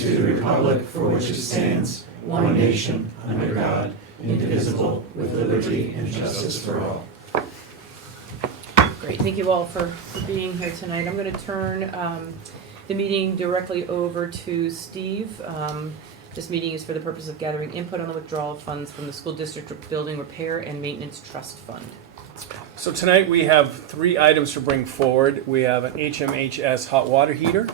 to the republic for which it stands, one nation, under God, indivisible, with liberty and justice for all. Great, thank you all for being here tonight. I'm going to turn the meeting directly over to Steve. This meeting is for the purpose of gathering input on the withdrawal of funds from the school district building repair and maintenance trust fund. So tonight we have 3 items to bring forward. We have an HMHS hot water heater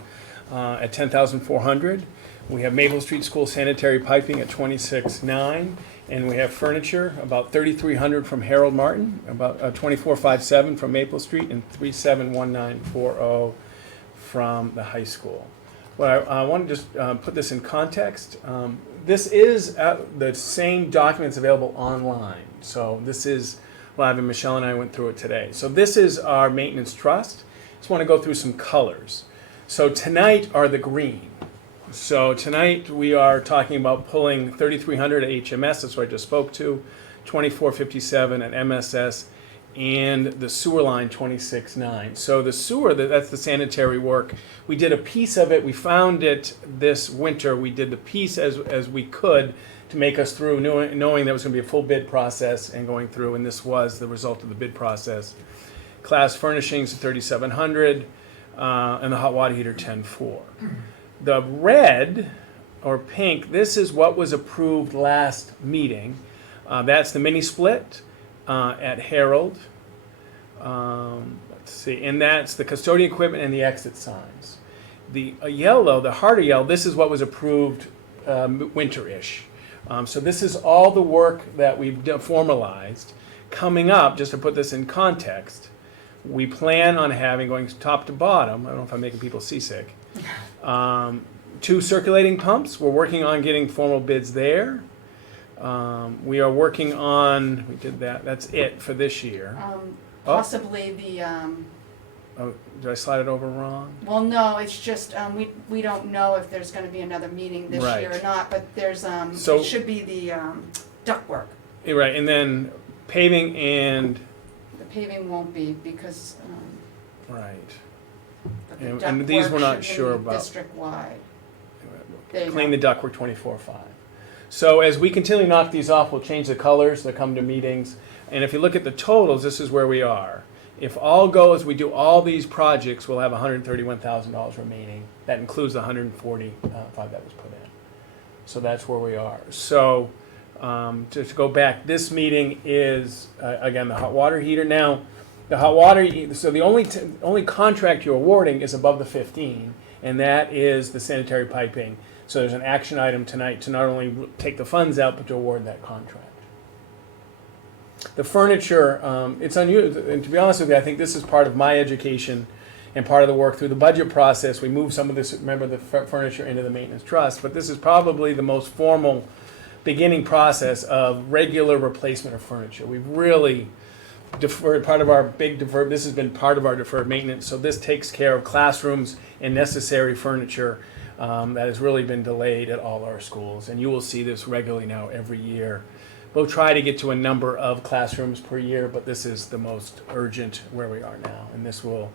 at $10,400. We have Maple Street School sanitary piping at $26,900. And we have furniture, about $3,300 from Harold Martin, about $2,457 from Maple Street, and $3,71940 from the high school. Well, I want to just put this in context. This is the same documents available online. So this is live, and Michelle and I went through it today. So this is our maintenance trust. Just want to go through some colors. So tonight are the green. So tonight we are talking about pulling $3,300 at HMS, that's what I just spoke to, $2,457 at MSS, and the sewer line $26,900. So the sewer, that's the sanitary work. We did a piece of it. We found it this winter. We did the piece as we could to make us through, knowing there was going to be a full bid process and going through, and this was the result of the bid process. Class furnishings $3,700, and the hot water heater $10,400. The red or pink, this is what was approved last meeting. That's the mini split at Harold. Let's see, and that's the custodian equipment and the exit signs. The yellow, the harder yellow, this is what was approved winter-ish. So this is all the work that we've formalized. Coming up, just to put this in context, we plan on having, going top to bottom, I don't know if I'm making people seasick, 2 circulating pumps. We're working on getting formal bids there. We are working on, we did that, that's it for this year. Possibly the, Oh, did I slide it over wrong? well, no, it's just, we don't know if there's gonna be another meeting this year or Right. not, but there's, So- it should be the, ductwork. Right, and then paving and, The paving won't be because, right. but the And these we're not ductwork should sure be about. district-wide. There you Clean go. the ductwork 24/5. So as we continue to knock these off, we'll change the colors that come to meetings. And if you look at the totals, this is where we are. If all goes, we do all these projects, we'll have $131,000 remaining. That includes the $145 that was put in. So that's where we are. So just to go back, this meeting is, again, the hot water heater. Now, the hot water, so the only contract you're awarding is above the 15, and that is the sanitary piping. So there's an action item tonight to not only take the funds out, but to award that contract. The furniture, it's unusual, and to be honest with you, I think this is part of my education and part of the work through the budget process. We moved some of this, remember, the furniture into the maintenance trust, but this is probably the most formal beginning process of regular replacement of furniture. We've really deferred part of our big deferred, this has been part of our deferred maintenance, so this takes care of classrooms and necessary furniture that has really been delayed at all our schools, and you will see this regularly now every year. We'll try to get to a number of classrooms per year, but this is the most urgent where we are now, and this will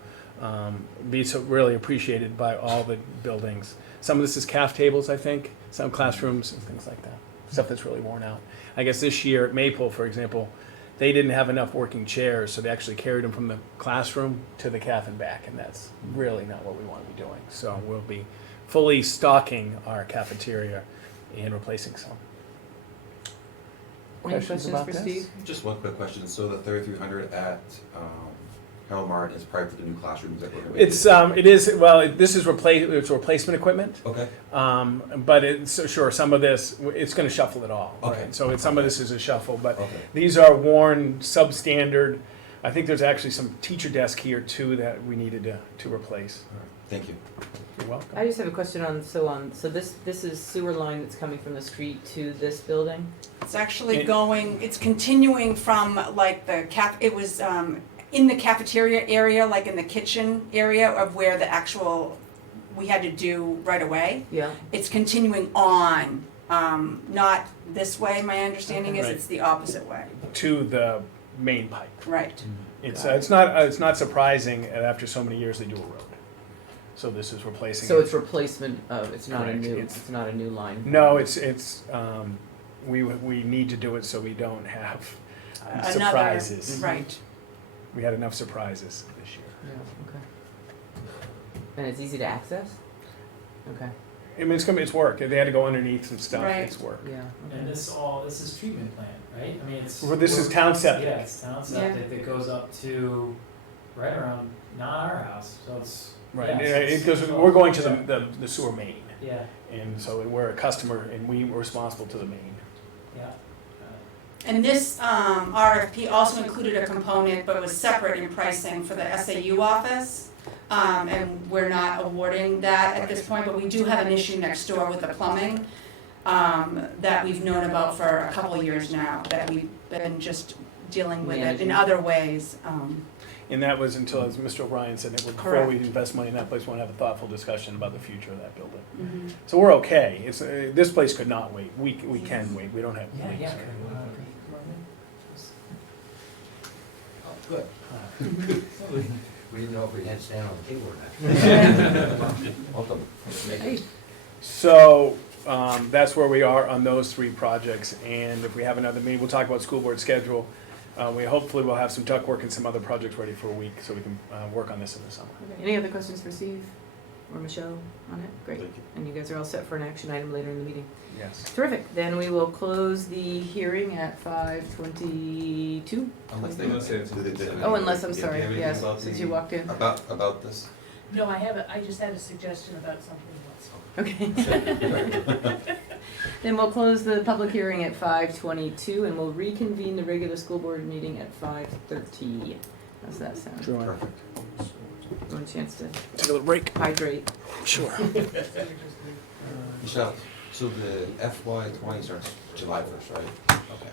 be so really appreciated by all the buildings. Some of this is CAF tables, I think, some classrooms and things like that, stuff that's really worn out. I guess this year at Maple, for example, they didn't have enough working chairs, so they actually carried them from the classroom to the CAF and back, and that's really not what we want to be doing. So we'll be fully stocking our cafeteria and replacing some. Any questions about for this? Steve? Just one quick question. So the 3,300 at Harold Martin is probably for the new classrooms that we're going to be. It's this is it's replacement equipment. Okay. But it's sure some of this it's going to shuffle it all. Okay. Right? So some of this is a shuffle, but Okay. these are worn substandard. I think there's actually some teacher desk here too that we needed to replace. All right. Thank you. You're welcome. I just have a question so this is sewer line that's coming from the street to this building? It's actually And- it's continuing from like it was in the cafeteria area, like in the kitchen area of where the actual, we had to do right away. Yeah. It's continuing on, not this way, my understanding is, Right. it's the opposite way. To the main pipe. Right. It's not surprising that after so many years they do a road. So this is replacing. So it. it's replacement of, it's not a Correct. new, It's- it's not a new line? No, we need to do it so we don't have Another, surprises. right. We had enough surprises this year. Yeah, okay. And it's easy to access? Okay, I mean, it's work. They had to go underneath some stuff. Right. It's work. yeah. And Okay. this is treatment plant, right? I mean, it's. Well, this is town septic. Yeah, it's town septic that goes up to right around, not our house, so it's. Right. yeah, Yeah, it's- it goes, we're going to the sewer main, Yeah, and so we're a customer, and we're responsible to the main. yeah. And this RFP also included a component, but was separate in pricing for the SAU office. And we're not awarding that at this point, but we do have an issue next door with the plumbing that we've known about for a couple of years now, that we've been just dealing with it in Managing. other ways. And that was until, as Mr. O'Brien said, that before we invest money in that place, we want to have a thoughtful discussion about the future of that building. So we're okay. It's, this place could not wait. We can wait. We don't have. Yeah, leaks. yeah. Oh, good. We didn't know if we had to stand on the table or not. Welcome. Hey. So that's where we are on those three projects. And if we have another meeting, we'll talk about school board schedule. We hopefully will have some duct work and some other projects ready for a week, so we can work on this in the summer. Okay. Any other questions for Steve or Michelle on it? Great. Thank you. And you guys are all set for an action item later in the meeting. Yes. Terrific. Then we will close the hearing at 5:22. Unless they. Oh, unless, I'm Do you sorry, have anything yes, about since the- you walked in. About this? No, I just had a suggestion about something else. Okay. Then we'll close the public hearing at 5:22 and we'll reconvene the regular school board meeting at 5:30. How's that sound? Sure. Perfect. You want a chance to Take a little break. hydrate? Sure. Michelle, so the FY20 starts July 1st, right? Okay.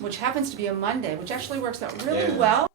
Which happens to be a Monday, which actually works out really Yeah. well.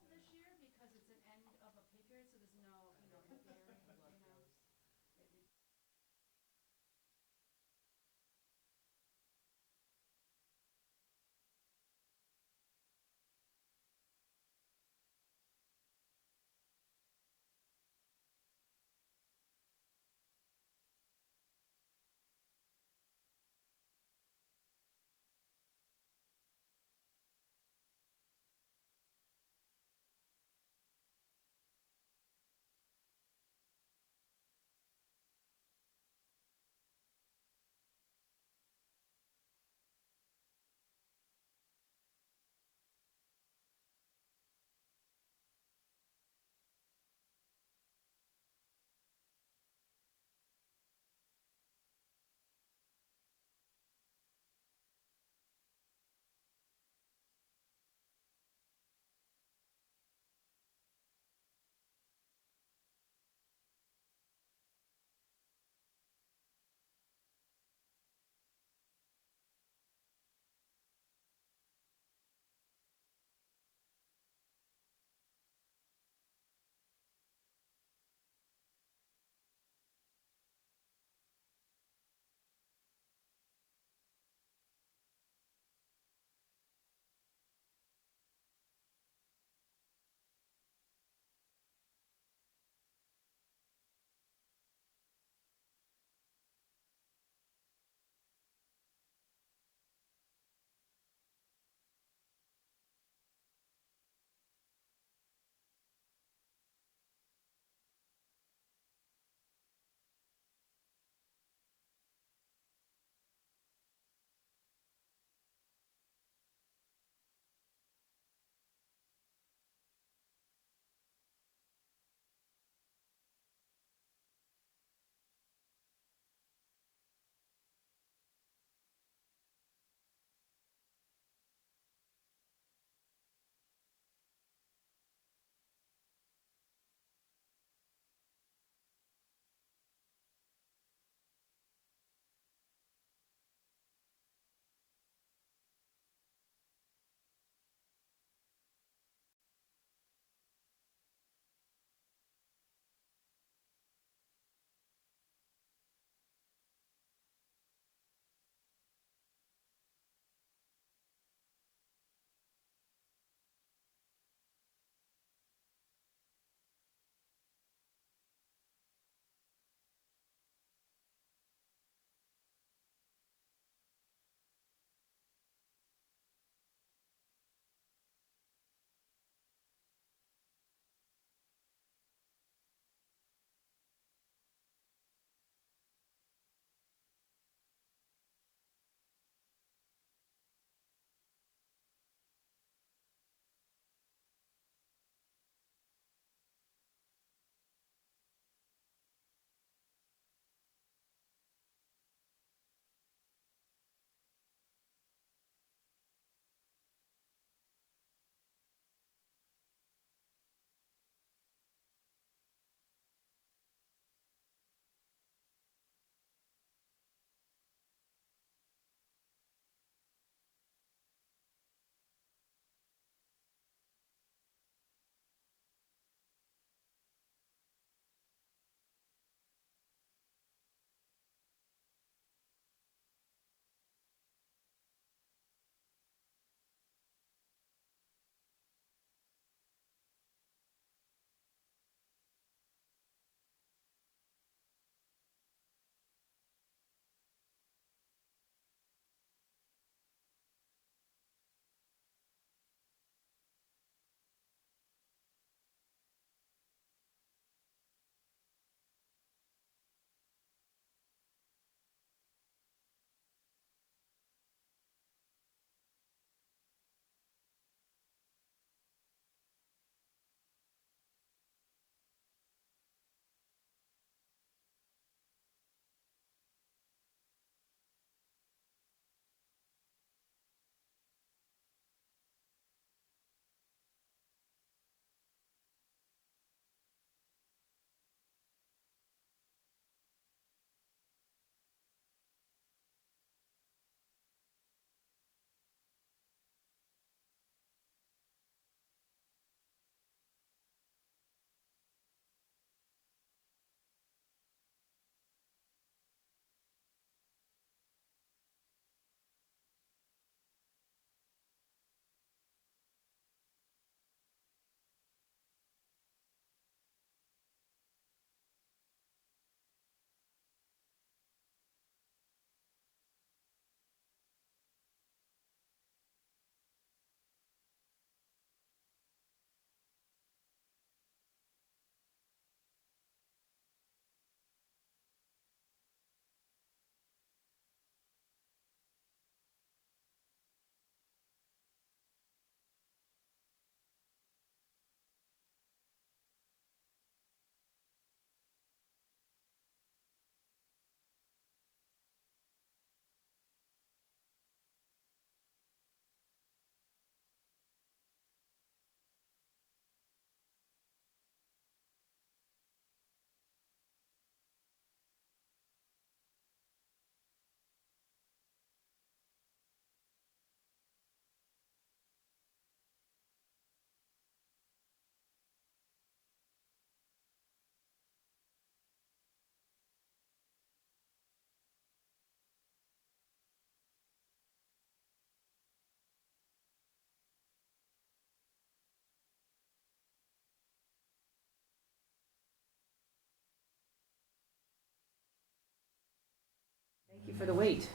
for the wait.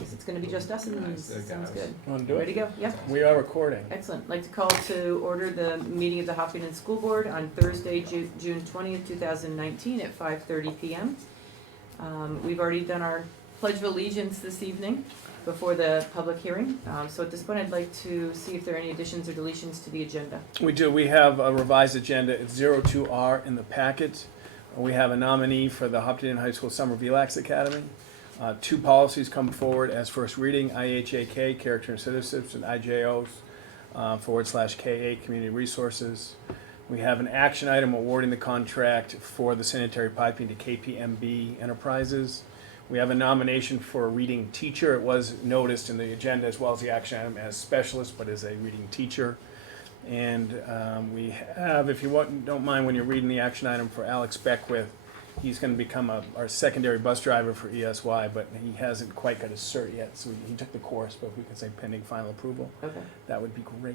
Guess it's gonna be just us and Nice, okay, sounds guys. good. Want to do Ready it? to go? Yep. We are recording. Excellent. I'd like to call to order the meeting of the Hopkinton School Board on Thursday, June 20th, 2019 at 5:30 PM. We've already done our Pledge of Allegiance this evening before the public hearing. So at this point, I'd like to see if there are any additions or deletions to the agenda. We do. We have a revised agenda. It's 02R in the packet. We have a nominee for the Hopkinton High School Summer VLAX Academy. Two policies come forward as first reading, IHAK, Character and Citizenship, and IJOs /KA, Community Resources. We have an action item awarding the contract for the sanitary piping to KPMB Enterprises. We have a nomination for a reading teacher. It was noticed in the agenda as well as the action item as specialist, but as a reading teacher. And we have, if you don't mind when you're reading the action item for Alex Beckwith, he's going to become our secondary bus driver for ESY, but he hasn't quite got his cert yet, so he took the course, but if we could say pending final approval, Okay, that would be great.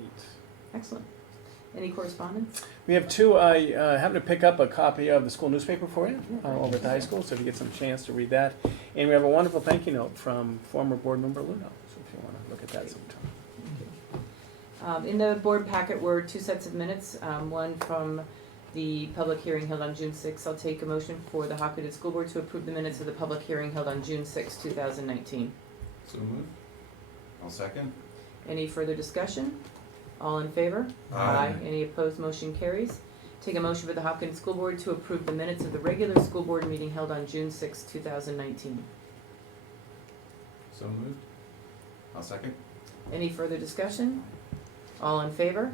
excellent. Any correspondence? We have two. I happened to pick up a copy of the school newspaper for you over at the high school, so if you get some chance to read that. And we have a wonderful thank you note from former board member Luno, so if you want to look at that sometime. In the board packet were two sets of minutes, one from the public hearing held on June 6th. I'll take a motion for the Hopkinton School Board to approve the minutes of the public hearing held on June 6th, 2019. So moved. I'll second. Any further discussion? All in favor? Any opposed? Motion carries. Take a motion for the Hopkinton School Board to approve the minutes of the regular school board meeting held on June 6th, 2019. So moved. I'll second. Any further discussion? All in favor?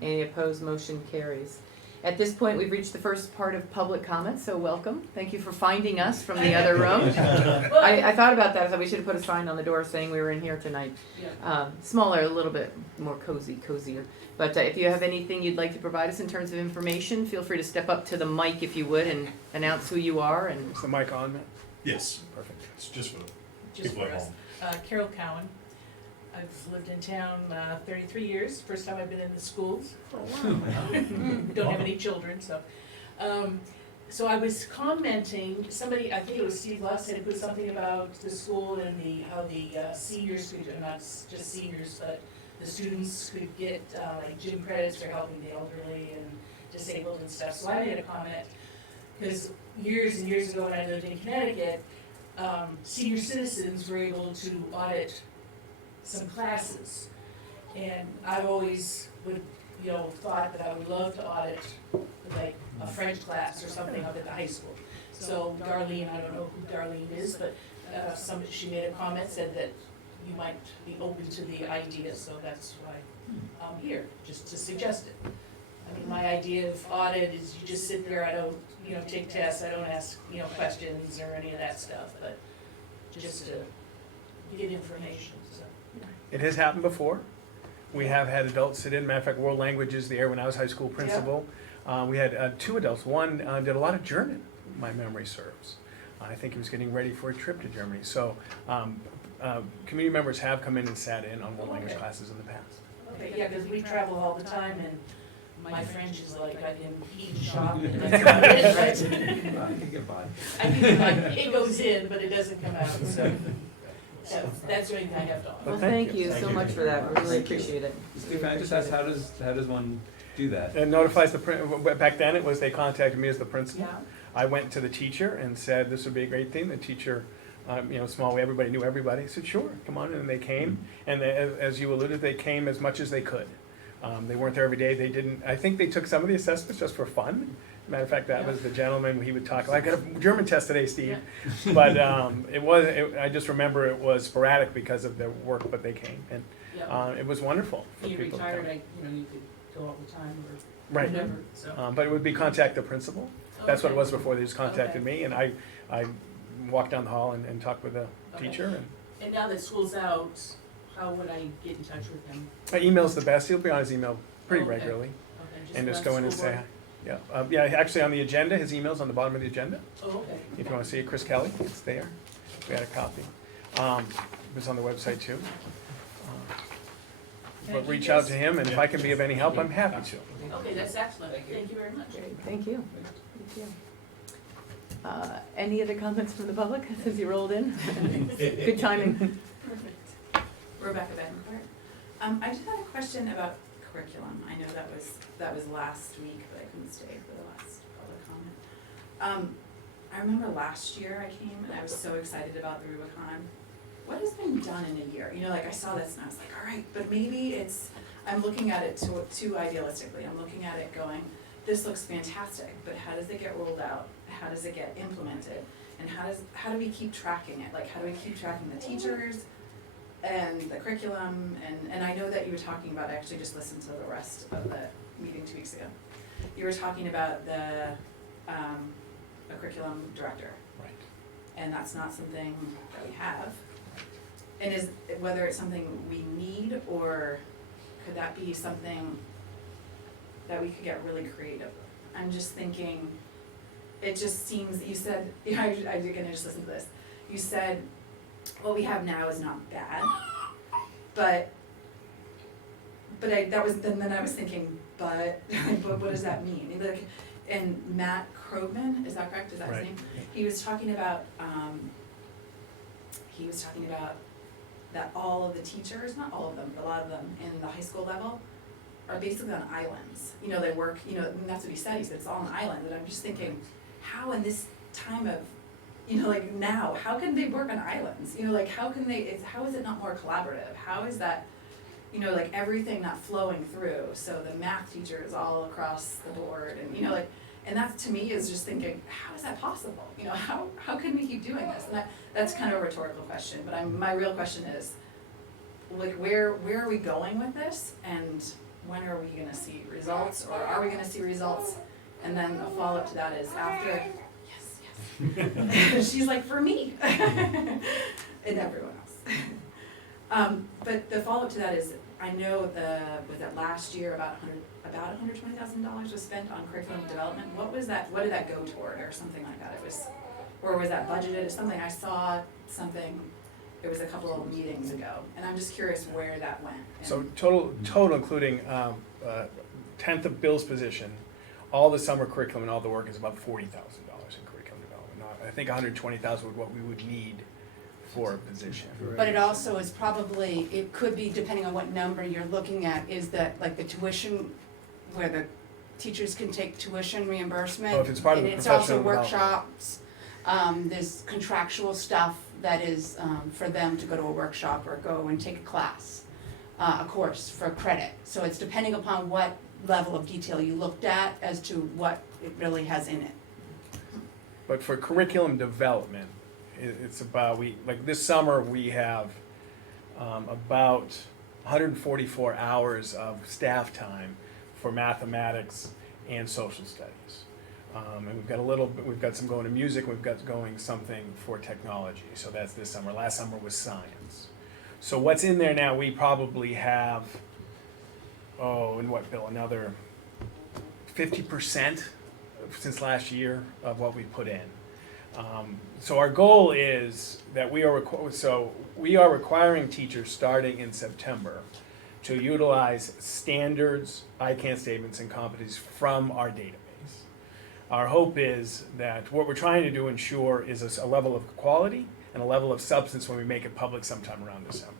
Any opposed? Motion carries. At this point, we've reached the first part of public comment, so welcome. Thank you for finding us from the other room. I thought about that. I thought we should have put a sign on the door saying we were in here tonight. Smaller, a little bit more cozier. But if you have anything you'd like to provide us in terms of information, feel free to step up to the mic if you would and announce who you are. And Is the mic on, Matt? Yes, Perfect. it's just for Just people for at us. home. Carol Cowan. I've lived in town 33 years. First time I've been in the schools. Don't have any children, so. So I was commenting, somebody, I think it was Steve Luss, had put something about the school and how the seniors could, not just seniors, but the students could get like gym credits for helping the elderly and disabled and stuff. So I made a comment, because years and years ago when I lived in Connecticut, senior citizens were able to audit some classes. And I've always thought that I would love to audit like a French class or something up at the high school. So Darlene, I don't know who Darlene is, but she made a comment, said that you might be open to the idea, so that's why I'm here, just to suggest it. I mean, my idea of audit is you just sit there, I don't, take tests, I don't ask, questions or any of that stuff, but just to get information, so. It has happened before. We have had adults sit in. Matter of fact, World Language is the year when I was high school principal. We had two adults. One did a lot of German, my memory serves. I think he was getting ready for a trip to Germany. So community members have come in and sat in on World Language classes in the past. Okay, yeah, because we travel all the time and my French is like I can eat, shop, and that's about it, right? I can get by. It goes in, but it doesn't come out, so. That's the only thing I have to offer. well, thank thank you you. so much for that. We really appreciate it. Steve, can I just ask, how does one do that? It notifies back then it was they contacted me as the principal. Yeah. I went to the teacher and said this would be a great thing. The teacher, small way, everybody knew everybody. I said, sure, come on in. And they came. And as you alluded, they came as much as they could. They weren't there every day. They didn't, I think they took some of the assessments just for fun. Matter of fact, that was the gentleman, he would talk, I got a German test today, Steve. Yeah. But I just remember it was sporadic because of their work, but they came. And Yeah. it was wonderful for When you people to retired, come. you could go all the time or Right. whatever, so. But it would be contact the principal. That's what it Okay. was before. They just contacted Okay. me, and I walked down the hall and talked with the Okay. teacher. And now that school's out, how would I get in touch with them? And email's the best. He'll be on his email pretty Okay. regularly, Okay, and just on go in and school say, board? yeah, actually on the agenda, his email's on the bottom of the agenda. Oh, okay. If you want to see it, Chris Kelly, it's there. We had a copy. It was on the website too. But reach out to him, and if I can be of any help, I'm happy to. Okay, that's excellent. Thank you very much. Great, thank you. Thank you. Any other comments from the public since you rolled in? Good timing. Perfect. Rebecca Betancourt. I just had a question about curriculum. I know that was last week, but I couldn't stay for the last public comment. I remember last year I came and I was so excited about the Rubicon. What has been done in a year? You know, like I saw this and I was like, all right, but maybe I'm looking at it too idealistically. I'm looking at it going, this looks fantastic, but how does it get rolled out? How does it get implemented? And how do we keep tracking it? Like, how do we keep tracking the teachers and the curriculum? And I know that you were talking about, I actually just listened to the rest of the meeting 2 weeks ago. You were talking about a curriculum director. Right. And that's not something that we have. And whether it's something we need, or could that be something that we could get really creative? I'm just thinking, it just seems, you said, I didn't just listen to this. You said, what we have now is not bad, but then I was thinking, but what does that mean? Like, and Matt Krogman, is that correct? Is that his Right. name? He was talking about that all of the teachers, not all of them, but a lot of them in the high school level are basically on islands. You know, they work, you know, and that's what he said. He said it's all an island. And I'm just thinking, how in this time of, you know, like now, how can they work on islands? You know, like how is it not more collaborative? How is that, you know, like everything not flowing through? So the math teacher is all across the board, and you know, like, and that to me is just thinking, how is that possible? You know, how can we keep doing this? And that's kind of a rhetorical question, but my real question is, like, where are we going with this, and when are we going to see results, or are we going to see results? And then a follow up to that is after, yes. She's like, for me, and everyone else. But the follow up to that is, I know last year about $120,000 was spent on curriculum development. What was that? What did that go toward, or something like that? Or was that budgeted? Something I saw something. It was a couple of meetings ago, and I'm just curious where that went. So total including 10th of Bill's position, all the summer curriculum and all the work is about $40,000 in curriculum development. I think $120,000 is what we would need for a position. But it also is probably, it could be, depending on what number you're looking at, is that like the tuition, where the teachers can take tuition reimbursement. Oh, if it's part of and the it's also professional development. workshops. There's contractual stuff that is for them to go to a workshop or go and take a class, a course for credit. So it's depending upon what level of detail you looked at as to what it really has in it. But for curriculum development, it's about, like this summer we have about 144 hours of staff time for mathematics and social studies. And we've got some going to music, we've got going something for technology. So that's this summer. Last summer was science. So what's in there now, we probably have, and what, Bill, another 50% since last year of what we put in. So our goal is that we are requiring teachers starting in September to utilize standards, ICANN statements, and competencies from our database. Our hope is that what we're trying to do ensure is a level of quality and a level of substance when we make it public sometime around December.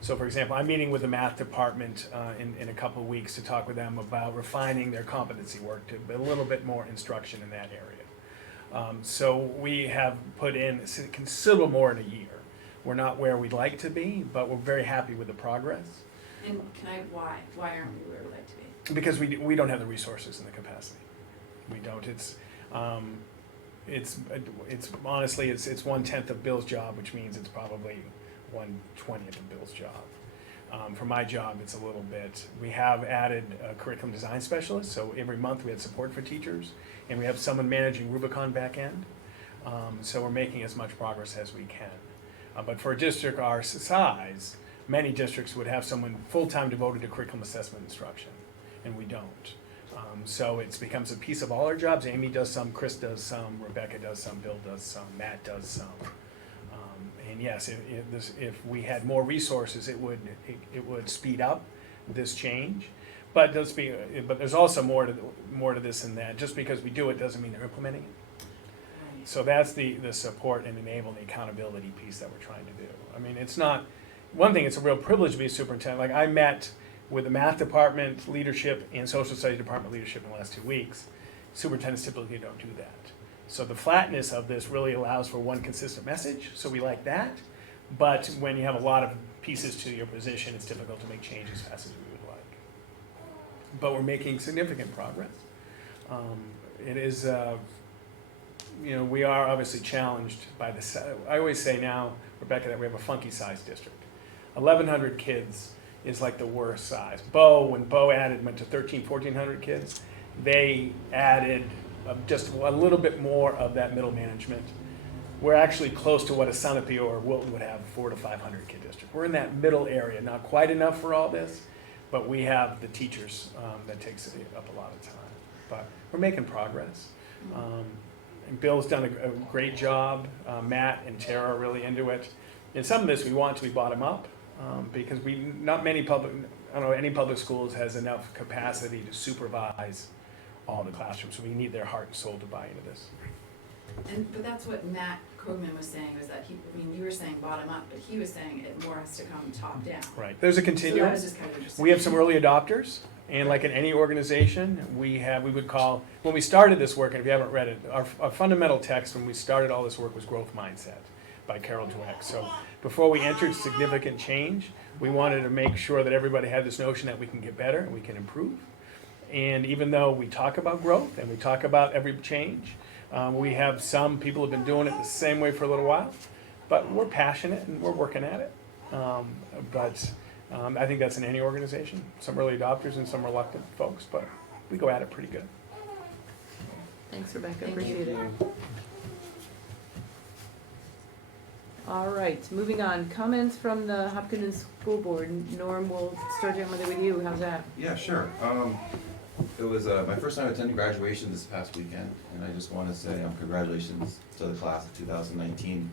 So for example, I'm meeting with the math department in a couple of weeks to talk with them about refining their competency work to be a little bit more instruction in that area. So we have put in considerable more in a year. We're not where we'd like to be, but we're very happy with the progress. And why aren't we where we'd like to be? Because we don't have the resources and the capacity. We don't. It's honestly, it's 1/10 of Bill's job, which means it's probably 1/20 of Bill's job. For my job, it's a little bit. We have added a curriculum design specialist, so every month we have support for teachers, and we have someone managing Rubicon back end. So we're making as much progress as we can. But for a district our size, many districts would have someone full-time devoted to curriculum assessment instruction, and we don't. So it becomes a piece of all our jobs. Amy does some, Chris does some, Rebecca does some, Bill does some, Matt does some. And yes, if we had more resources, it would speed up this change. But there's also more to this than that. Just because we do it doesn't mean they're implementing it. So that's the support and enable the accountability piece that we're trying to do. I mean, it's not, one thing, it's a real privilege to be a superintendent. Like, I met with the math department leadership and social studies department leadership in the last 2 weeks. Superintendents typically don't do that. So the flatness of this really allows for one consistent message, so we like that. But when you have a lot of pieces to your position, it's difficult to make changes as fast as we would like. But we're making significant progress. It is, we are obviously challenged by the, I always say now, Rebecca, that we have a funky size district. 1,100 kids is like the worst size. When Bo went to 1,400 kids, they added just a little bit more of that middle management. We're actually close to what a Sunapee or Wilton would have, 400 to 500 kid district. We're in that middle area, not quite enough for all this, but we have the teachers that takes it up a lot of time. But we're making progress. And Bill's done a great job. Matt and Tara are really into it. And some of this we want to be bottom up because any public schools has enough capacity to supervise all the classrooms. So we need their heart and soul to buy into this. But that's what Matt Krugman was saying, was that you were saying bottom up, but he was saying it more has to come top down. Right. There's a So continuum. that was just kind of interesting. We have some early adopters, and like in any organization, we would call, when we started this work, and if you haven't read it, our fundamental text when we started all this work was Growth Mindset by Carol Dweck. So before we entered significant change, we wanted to make sure that everybody had this notion that we can get better and we can improve. And even though we talk about growth and we talk about every change, we have some people who have been doing it the same way for a little while, but we're passionate and we're working at it. I think that's in any organization, some early adopters and some reluctant folks, but we go at it pretty good. Thanks, Rebecca, Thank appreciate you. it. All right, moving on, comments from the Hopkins School Board. Norm, we'll start with you, how's that? Yeah, sure. It was my first time attending graduation this past weekend, and I just want to say congratulations to the class of 2019.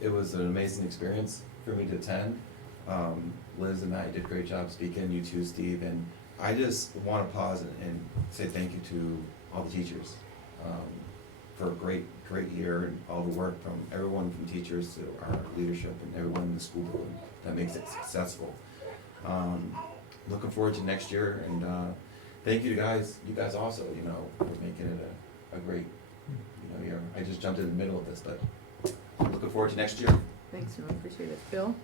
It was an amazing experience for me to attend. Liz and I did a great job speaking, you too, Steve, and I just want to pause and say thank you to all the teachers for a great year and all the work from everyone from teachers to our leadership and everyone in the school board that makes it successful. Looking forward to next year, and thank you guys. You guys also, for making it a great, year. I just jumped in the middle of this, but looking forward to next year. Thanks, Norm, appreciate it. Bill?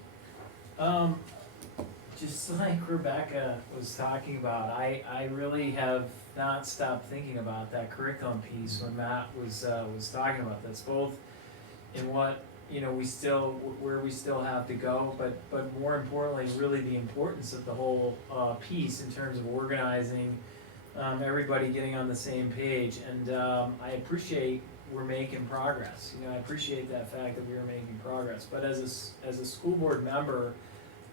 Just like Rebecca was talking about, I really have not stopped thinking about that curriculum piece when Matt was talking about this, both in what where we still have to go, but more importantly, really the importance of the whole piece in terms of organizing, everybody getting on the same page, and I appreciate we're making progress. I appreciate that fact that we are making progress. But as a school board member,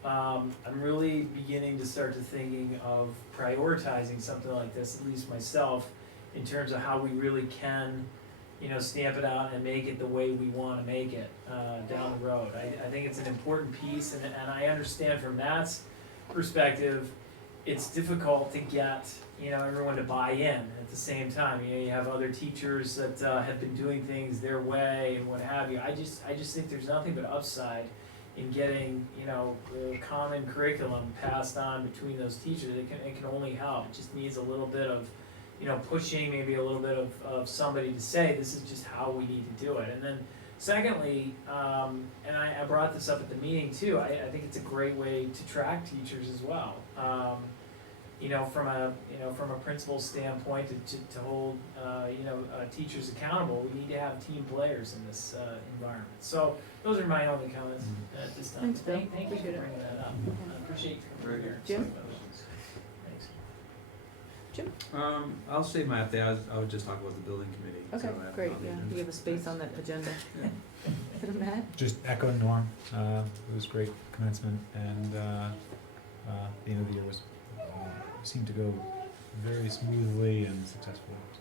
I'm really beginning to start to thinking of prioritizing something like this, at least myself, in terms of how we really can, stamp it out and make it the way we want to make it down the road. I think it's an important piece, and I understand from Matt's perspective, it's difficult to get everyone to buy in at the same time. You have other teachers that have been doing things their way and what have you. I just think there's nothing but upside in getting the common curriculum passed on between those teachers. It can only help. It just needs a little bit of pushing, maybe a little bit of somebody to say this is just how we need to do it. And then secondly, and I brought this up at the meeting too, I think it's a great way to track teachers as well. From a principal standpoint, to hold teachers accountable, we need to have team players in this environment. So those are my only comments at this time. Thanks, Bill. Thank you for Appreciate it. bringing that up. I appreciate you Very bringing Jim? Thanks. Jim? I'll save my update. I would just talk about the building committee. Okay, so I have great, not yeah, even- you have a space on that agenda. Matt? Just echo Norm. It was great commencement, and the end of the year was seemed to go very smoothly and successfully. So.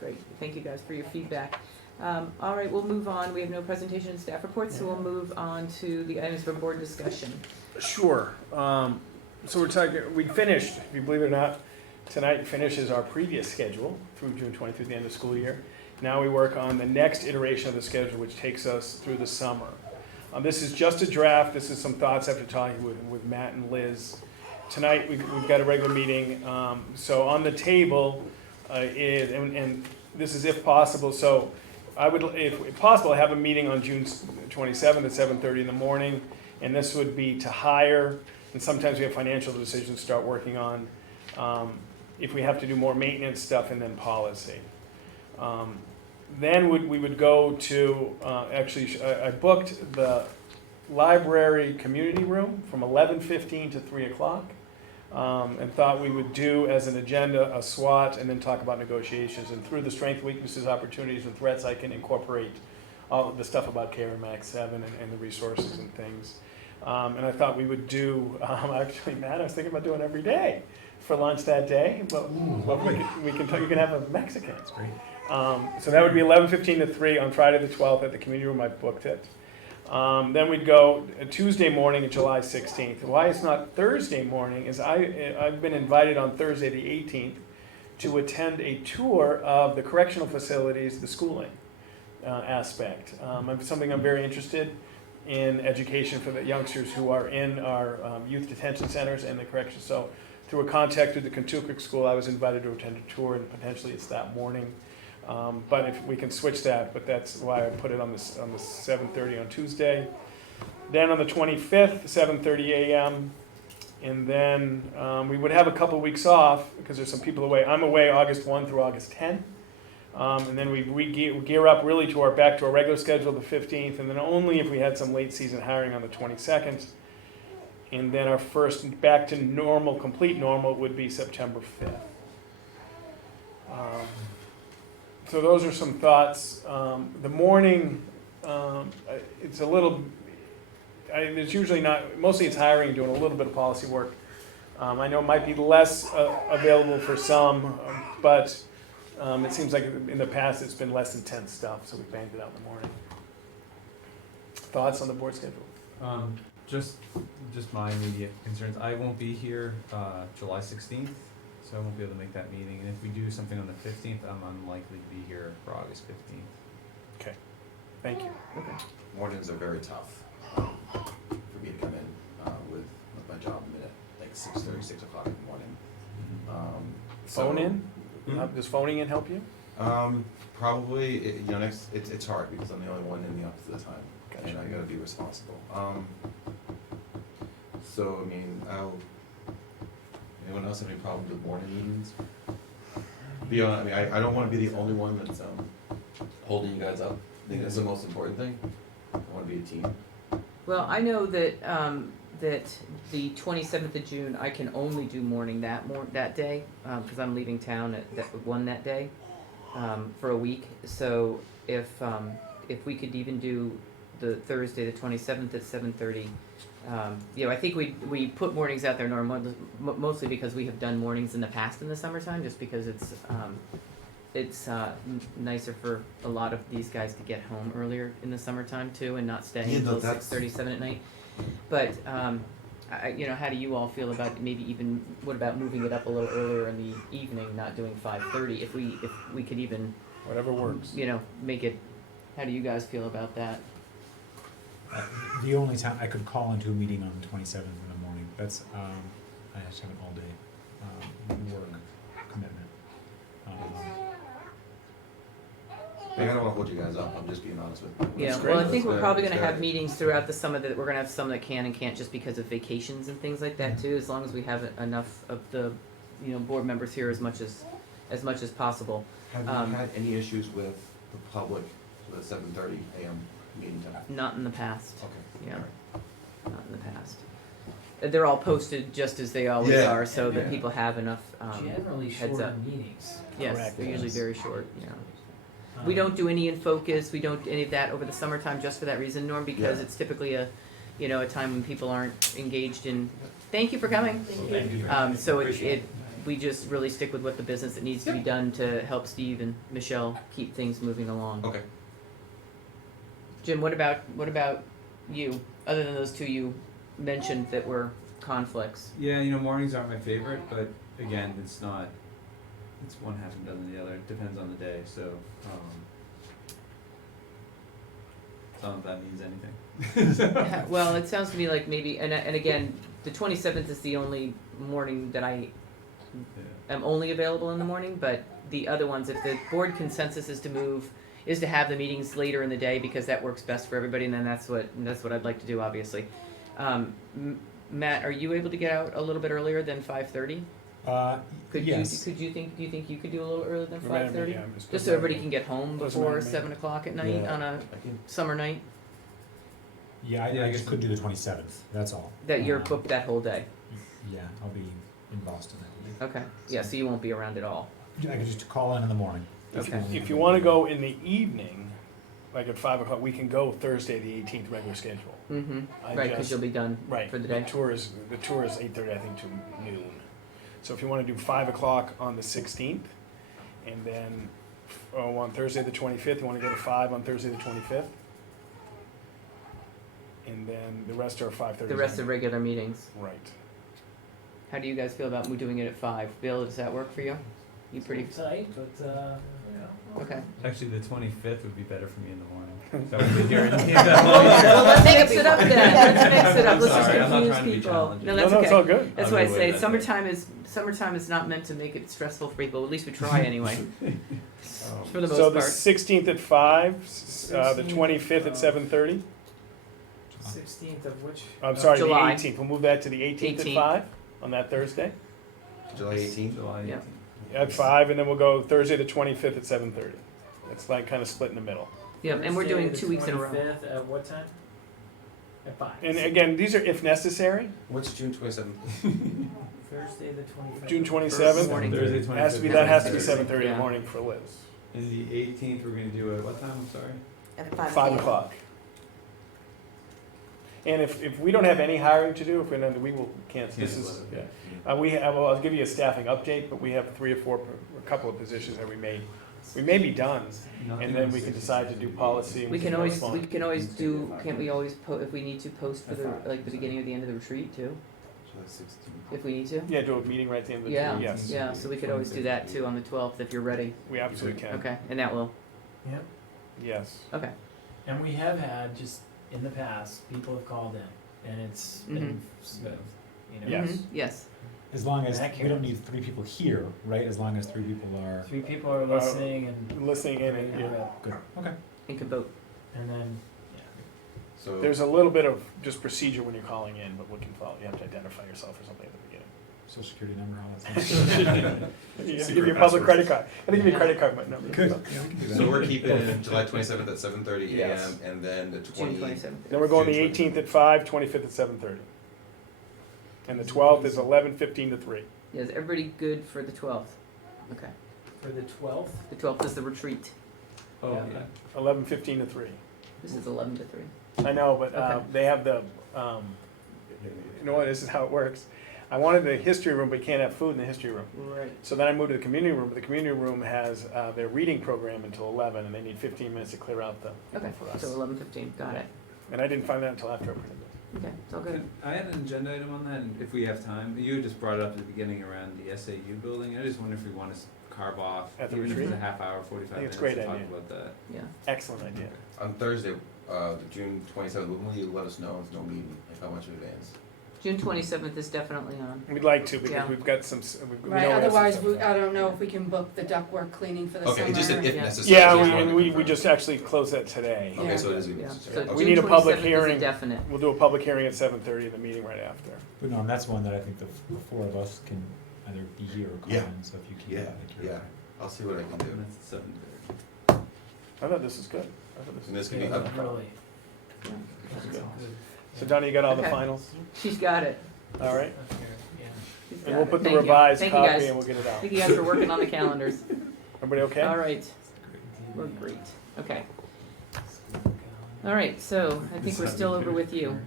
Great, thank you guys for your feedback. All right, we'll move on. We have no presentation and staff reports, so we'll move on to the items for board discussion. Sure. So we finished, if you believe it or not, tonight finishes our previous schedule through June 20th, through the end of the school year. Now we work on the next iteration of the schedule, which takes us through the summer. This is just a draft. This is some thoughts after talking with Matt and Liz. Tonight, we've got a regular meeting. So on the table is, and this is if possible, so I would, if possible, have a meeting on June 27th at 7:30 in the morning. And this would be to hire, and sometimes we have financial decisions to start working on. If we have to do more maintenance stuff, and then policy. Then we would go to, I booked the library community room from 11:15 to 3 o'clock. And thought we would do as an agenda a SWOT and then talk about negotiations. And through the strengths, weaknesses, opportunities, and threats, I can incorporate all of the stuff about Care and Max 7 and the resources and things. And I thought we would do, actually, Matt, I was thinking about doing every day for lunch that day. But you can have a Mexican. That's great. So that would be 11:15 to 3 on Friday the 12th at the community room. I booked it. Then we'd go Tuesday morning, July 16th. Why it's not Thursday morning is I've been invited on Thursday the 18th to attend a tour of the correctional facilities, the schooling aspect. Something I'm very interested in, education for the youngsters who are in our youth detention centers and the corrections. So through a contact through the Kentucky School, I was invited to attend a tour, and potentially it's that morning. But if we can switch that, but that's why I put it on the 7:30 on Tuesday. Then on the 25th, 7:30 a.m. And then we would have a couple weeks off because there's some people away. I'm away August 1 through August 10. And then we gear up really back to our regular schedule the 15th. And then only if we had some late season hiring on the 22nd. And then our first back to normal, complete normal, would be September 5th. So those are some thoughts. The morning, it's a little, there's usually not, mostly it's hiring and doing a little bit of policy work. I know it might be less available for some, but it seems like in the past it's been less intense stuff, so we banged it out in the morning. Thoughts on the board schedule? Just my immediate concerns. I won't be here July 16th, so I won't be able to make that meeting. And if we do something on the 15th, I'm unlikely to be here for August 15th. Okay, thank you. Okay. Mornings are very tough for me to come in with my job at like 6:30, 6 o'clock in the morning. Phone in? Mhm. Does phoning in help you? Probably, it's hard because I'm the only one in the office at the time. Gotcha. And I gotta be responsible. So, I mean, anyone else have any problems with morning meetings? I don't wanna be the only one that's holding you guys up. I think that's the most important thing. I wanna be a team. Well, I know that, that the 27th of June, I can only do morning that day, because I'm leaving town at that day, for a week. So if we could even do the Thursday, the 27th at 7:30, I think we put mornings out there normally, mostly because we have done mornings in the past in the summertime, just because it's nicer for a lot of these guys to get home earlier in the summertime too, and not stay until 6:37 at night. But how do you all feel about maybe even, what about moving it up a little earlier in the evening, not doing 5:30? If we could even, Whatever works. make it. How do you guys feel about that? The only time I could call into a meeting on the 27th in the morning, that's, I have to have an all-day work commitment. I don't wanna hold you guys up, I'm just being honest with you. Yeah, great. well, I think we're probably It's gonna have very- meetings throughout the summer that we're gonna have some that can and can't just because of vacations and things like that too, as long as we have enough of the, board members here as much as possible. Have you had any issues with the public with a 7:30 a.m. meeting time? Not in the past, Okay. yeah, All right. not in the past. They're all posted just as they always Yeah, are, so that yeah. people have enough, Generally heads shorter up. meetings. Yes, Correct, they're usually yes. very short, We don't do any in focus, we don't do any of that over the summertime just for that reason, Norm, because Yeah. it's typically a time when people aren't engaged in, thank you for coming. Thank you. So we just really stick with what the business that needs to be done to help Steve and Michelle keep things moving along. Okay. Jim, what about you, other than those two you mentioned that were conflicts? Yeah, mornings aren't my favorite, but again, it's one half and dozen the other. It depends on the day. So don't know if that means anything. Well, it sounds to me like maybe, and again, the 27th is the only morning that I Yeah. am only available in the morning, but the other ones, if the board consensus is to have the meetings later in the day because that works best for everybody, and then that's what I'd like to do, obviously. Matt, are you able to get out a little bit earlier than 5:30? Yes. Do you think you could do a little earlier than Remind me, 5:30? yeah, Just so everybody can get home Doesn't before matter to me. 7 o'clock at night Yeah. on a I can, summer night, Yeah, Yeah, I I just guess- could do the 27th, that's all. that you're booked that whole day? Yeah, I'll be in Boston that week. Okay, yeah, so you won't be around at all. I could just call in the morning. Okay. If you wanna go in the evening, like at 5 o'clock, we can go Thursday, the 18th, regular schedule. Mm-hmm, I right, because just- you'll be done Right, for the the day. tour is 8:30, I think, to noon. So if you wanna do 5 o'clock on the 16th, and then, on Thursday the 25th, you wanna go to 5 on Thursday the 25th? And then the rest are 5:30. The rest of regular meetings. Right. How do you guys feel about doing it at 5? Bill, does that work for you? You pretty, tight, but, okay. Actually, the 25th would be better for me in the morning. So I would be here in Well, let's mix it up then, let's mix it up, I'm let's sorry, I'm just not confuse trying to be people. challenging. No, that's No, it's all okay. good. That's I'll why I go with say that. summertime is not meant to make it stressful for people, at least we try anyway. For the So most the part. 16th at 5, the 16th, 25th at 7:30? 16th of which? I'm sorry, the July. 18th. We'll move that to the 18th at 18th. 5 on that Thursday. July 18th? July Yeah. 18th. At 5, and then we'll go Thursday the 25th at 7:30. It's like kind of split in the middle. Yeah, and we're Thursday, doing the 2 weeks in a row. 25th at what time? At 5. And again, these are if necessary. What's June 27th? Thursday, the 25th. June 27th. Morning. Thursday, That 25th. has to be 7:30 in Yeah. the morning for Liz. And the 18th, we're gonna do at what time, I'm sorry? At 5 5 p.m. o'clock. And if we don't have any hiring to do, if we don't, we will cancel. This is, Cancel it, yeah. We have, well, I'll give you a staffing update, but we have 3 or 4, a couple of positions that we may be done. Nothing And then on we can 16th. decide to do policy. and We can go always, small. we can always do, can't we always if we need to post for the, like, the beginning or the end of the retreat too, July 16th. if we need to? Yeah, do a meeting right at the end of the Yeah, tour, yes. yeah, so we could always do that too on the 12th if you're ready. We absolutely can. Okay, and that will, Yep. Yes. okay, And we have had, just in the past, people have called in, and it's been smooth, you know? Yes. Mhm, yes, As long as, That we don't counts. need 3 people here, right? As long as 3 people are, 3 people are listening and, Listening in and, yeah. good, okay. and can vote. and then, yeah. So, There's a little bit of just procedure when you're calling in, but we can follow, you have to identify yourself or something at the beginning. Social security number, all that stuff. You Secret give you a public password. credit card. I think give you a credit card number. Good, yeah, we can do that. so we're keeping July 27th at 7:30 Yes. a.m. and then the June 20th. 27th. Then we're going the June 18th at 5, 25th at 7:30. And the 12th is 11:15 to 3. Yeah, is everybody good for the 12th? Okay, For the 12th, the 12th is the retreat, Oh, Yeah. yeah. 11:15 to 3. this is 11 to 3. I know, but Okay. they have the, you know what, this is how it works. I wanted the history room, but you can't have food in the history room. Right. So then I moved to the community room, but the community room has their reading program until 11, and they need 15 minutes to clear out the Okay, for us. so 11:15, got it. And I didn't find that until after I printed it. Okay, it's all good. I had an agenda item on that, and if we have time, you had just brought it up at the beginning around the SAU building, I just wonder if we want to carve off, At the even if it's a retreat? half hour, 45 I think it's minutes a to great talk idea. about that. Yeah. Excellent idea. On Thursday, the June 27th, when will you let us know there's no meeting, like how much in advance? June 27th is definitely on. We'd like to, because Yeah. we've got some, we know Right, we have some otherwise, stuff. I don't know if we can book the ductwork cleaning for the summer. Okay, just if Yeah. necessary. Yeah, just we, wanted and to we confirm. just actually closed that today. Okay, so it is Yeah, necessary. so Okay. We June need a public 27th is hearing. a definite. We'll do a public hearing at 7:30 and the meeting right after. But no, and that's one that I think the 4 of us can either be here or call Yeah. in, so if you keep Yeah, that, like you're. yeah. I'll see what I can do. And that's at 7:30. I thought this was good. I thought this And was this could be, Yeah, really. That's That's good. good. So Donna, you got all the Okay. finals? She's got it. All right. Okay, yeah. She's got And we'll it. put the Thank you. revised Thank you, copy guys. and we'll get it out. Thank you guys for working on the calendars. Everybody okay? All right, we're great. Okay. All right, so I think we're still over with you.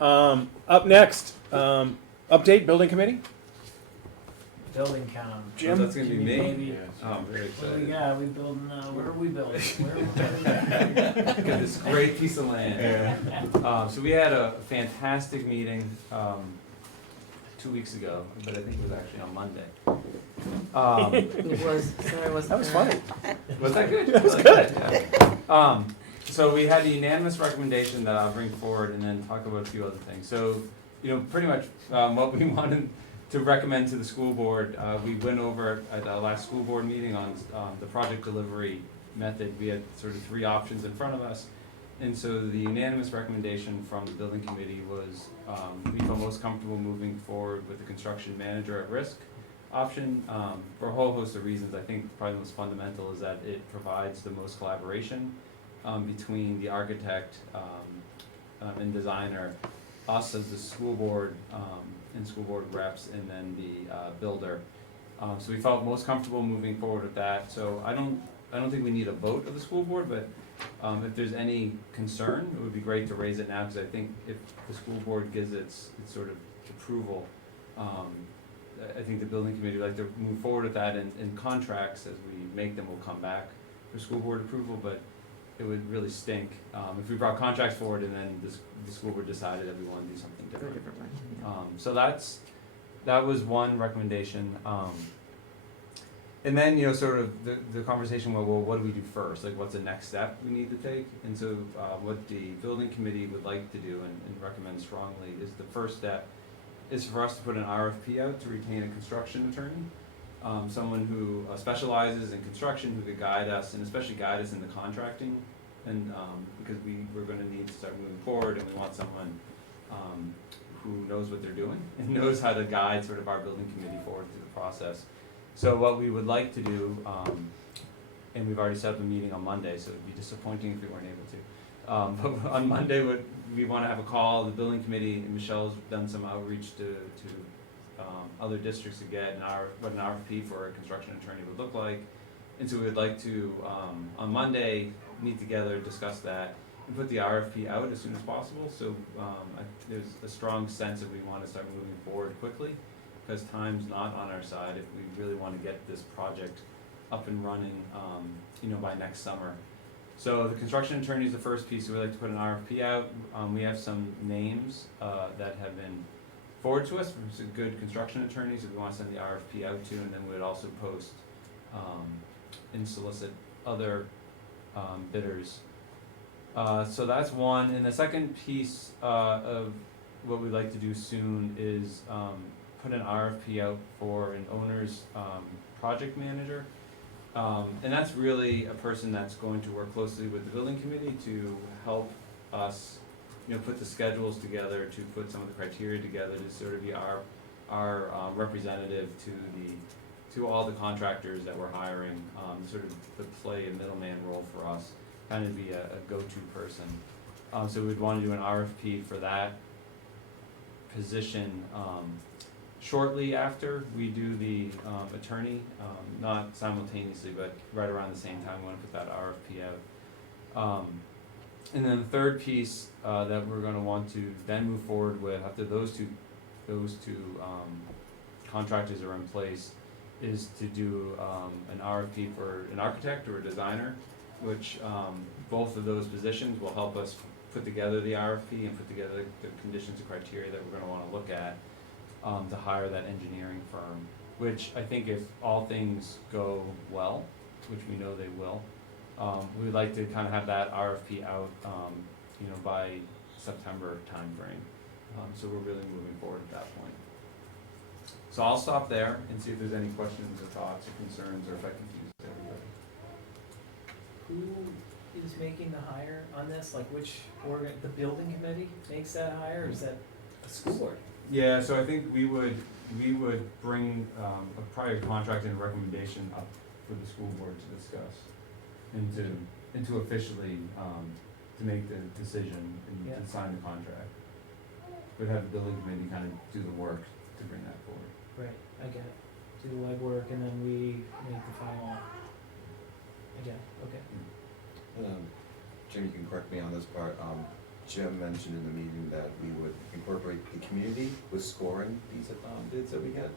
Up next, update building committee. Building count. Jim? That's gonna be me. Baby. Oh, I'm very What do we excited. got? We building, where are we building? Where are we building? Got this great piece of land. So we had a fantastic meeting 2 weeks ago, but I think it was actually on Monday. It was, sorry, I wasn't. That was funny. Was that good? That was I like that, yeah. So we had a unanimous recommendation that I'll bring forward and then talk about a few other things. So, pretty much what we wanted to recommend to the school board, we went over at our last school board meeting on the project delivery method. We had sort of 3 options in front of us. And so the unanimous recommendation from the building committee was, we felt most comfortable moving forward with the construction manager at risk option, for a whole host of reasons. I think probably the most fundamental is that it provides the most collaboration between the architect and designer, us as the school board and school board reps, and then the builder. So we felt most comfortable moving forward with that. So I don't think we need a vote of the school board, but if there's any concern, it would be great to raise it now, because I think if the school board gives its sort of approval, I think the building committee would like to move forward with that, and contracts, as we make them, will come back for school board approval, but it would really stink if we brought contracts forward and then the school board decided that we want to do something Go a different. different way. So that was one recommendation. And then, sort of the conversation, well, what do we do first? Like, what's the next step we need to take? And so what the building committee would like to do and recommend strongly is the first step is for us to put an RFP out to retain a construction attorney, someone who specializes in construction, who could guide us, and especially guide us in the contracting, and because we're going to need to start moving forward, and we want someone who knows what they're doing and knows how to guide sort of our building committee forward through the process. So what we would like to do, and we've already set up a meeting on Monday, so it'd be disappointing if we weren't able to. But on Monday, we want to have a call, the building committee, and Michelle's done some outreach to other districts to get what an RFP for a construction attorney would look like. And so we would like to, on Monday, meet together, discuss that, and put the RFP out as soon as possible. So there's a strong sense that we want to start moving forward quickly, because time's not on our side if we really want to get this project up and running, by next summer. So the construction attorney is the first piece. So we'd like to put an RFP out. We have some names that have been forwarded to us from some good construction attorneys that we want to send the RFP out to, and then we'd also post and solicit other bidders. So that's one. And the second piece of what we'd like to do soon is put an RFP out for an owner's project manager. And that's really a person that's going to work closely with the building committee to help us, put the schedules together, to put some of the criteria together, to sort of be our representative to all the contractors that we're hiring, sort of to play a middleman role for us, kind of be a go-to person. So we'd want to do an RFP for that position shortly after we do the attorney, not simultaneously, but right around the same time we want to put that RFP out. And then the third piece that we're going to want to then move forward with after those two contractors are in place is to do an RFP for an architect or a designer, which both of those positions will help us put together the RFP and put together the conditions and criteria that we're going to want to look at to hire that engineering firm, which I think if all things go well, which we know they will, we'd like to kind of have that RFP out, by September timeframe. So we're really moving forward at that point. So I'll stop there and see if there's any questions or thoughts or concerns, or if I confused everybody. Who is making the hire on this? Like which the building committee makes that hire, or is that a school board? Yeah, so I think we would bring a prior contract and recommendation up for the school board to discuss and to officially to make the decision and to sign the contract. We'd have the building committee kind of do the work to bring that forward. Right, I get it. Do the legwork and then we make the final. Again, okay. Jim, you can correct me on this part. Jim mentioned in the meeting that we would incorporate the community with scoring these bids that we get,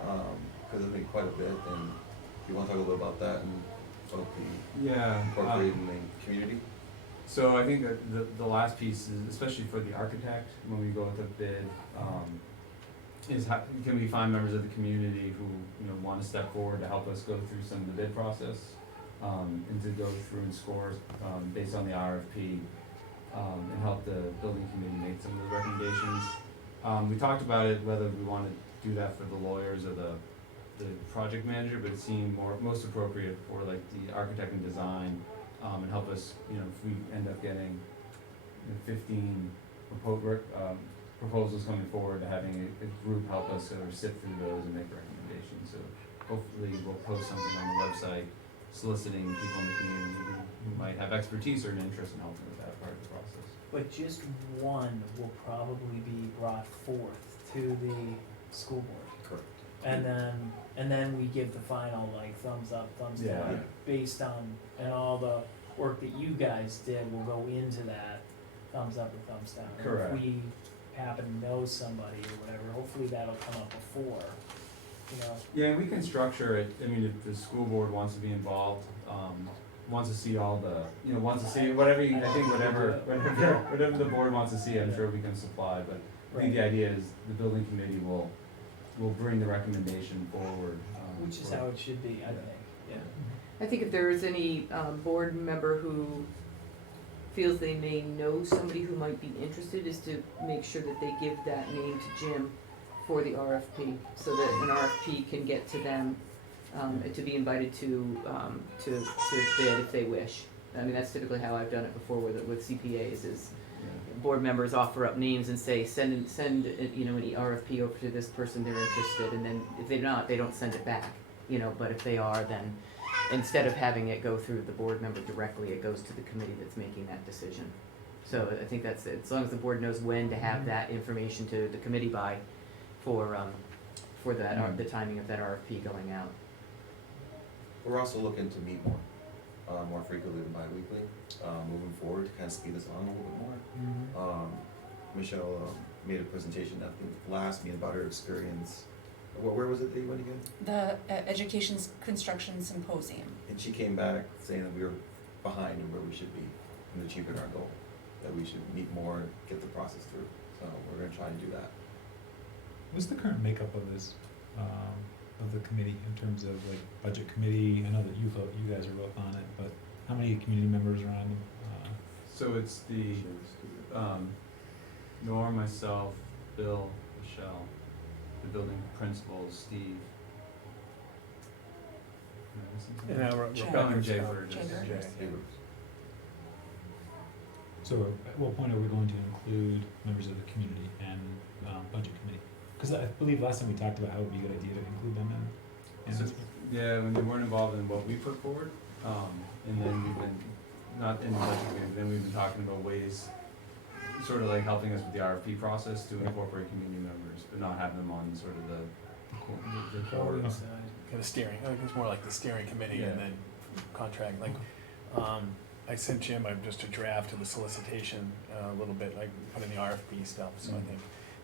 because it'll be quite a bit. And you want to talk a little about that and about the incorporating the community? So I think that the last piece is, especially for the architect, when we go with a bid, is how can we find members of the community who want to step forward to help us go through some of the bid process, and to go through and score, based on the RFP, and help the building committee make some of the recommendations. We talked about it, whether we want to do that for the lawyers or the project manager, but it seemed most appropriate for like the architect and design, and help us, if we end up getting 15 proposals coming forward, having a group help us sort of sift through those and make recommendations. So hopefully we'll post something on the website soliciting people in the community who might have expertise or an interest in helping with that part of the process. But just one will probably be brought forth to the school board. Correct. And then we give the final like thumbs up, thumbs Yeah. down, based on, and all the work that you guys did will go into that thumbs up or thumbs down. And Correct. if we happen to know somebody or whatever, hopefully that'll come up before, Yeah, and we can structure it, I mean, if the school board wants to be involved, wants to see all the, wants to see whatever the board wants to see, I'm sure we can supply, but I think the idea is the building committee will bring the recommendation forward. which is how it should be, I think, yeah. I think if there is any board member who feels they may know somebody who might be interested, is to make sure that they give that name to Jim for the RFP, so that an RFP can get to them, to be invited to bid if they wish. I mean, that's typically how I've done it before with CPAs, is board members offer up names and say, send an RFP over to this person, they're interested, and then if they're not, they don't send it back, but if they are, then instead of having it go through the board member directly, it goes to the committee that's making that decision. So I think that's it, as long as the board knows when to have that information to the committee by, for that, the timing of that RFP going out. We're also looking to meet more frequently than bi-weekly, moving forward, to kind of speed this on a little bit more. Michelle made a presentation, I think, last meeting about her experience. Where was it that you went again? The Education Construction Symposium. And she came back saying that we were behind in where we should be in achieving our goal, that we should meet more, get the process through. So we're gonna try and do that. What's the current makeup of this, of the committee in terms of like budget committee? I know that you guys are both on it, but how many community members are on? So it's the, Norm, myself, Bill, Michelle, the building principals, Steve. And Rebecca Jay Burgess. So at what point are we going to include members of the community and budget committee? Because I believe last time we talked about how it would be a good idea to include them in So, this. yeah, when they weren't involved in what we put forward, and then we've been, not in the budget committee, but then we've been talking about ways, sort of like helping us with the RFP process to incorporate community members, but not have them on sort of the core. Kind of steering, I think it's more like the steering committee and Yeah. then contract, like, I sent Jim just a draft of the solicitation, a little bit, like, put in the RFP stuff, so I think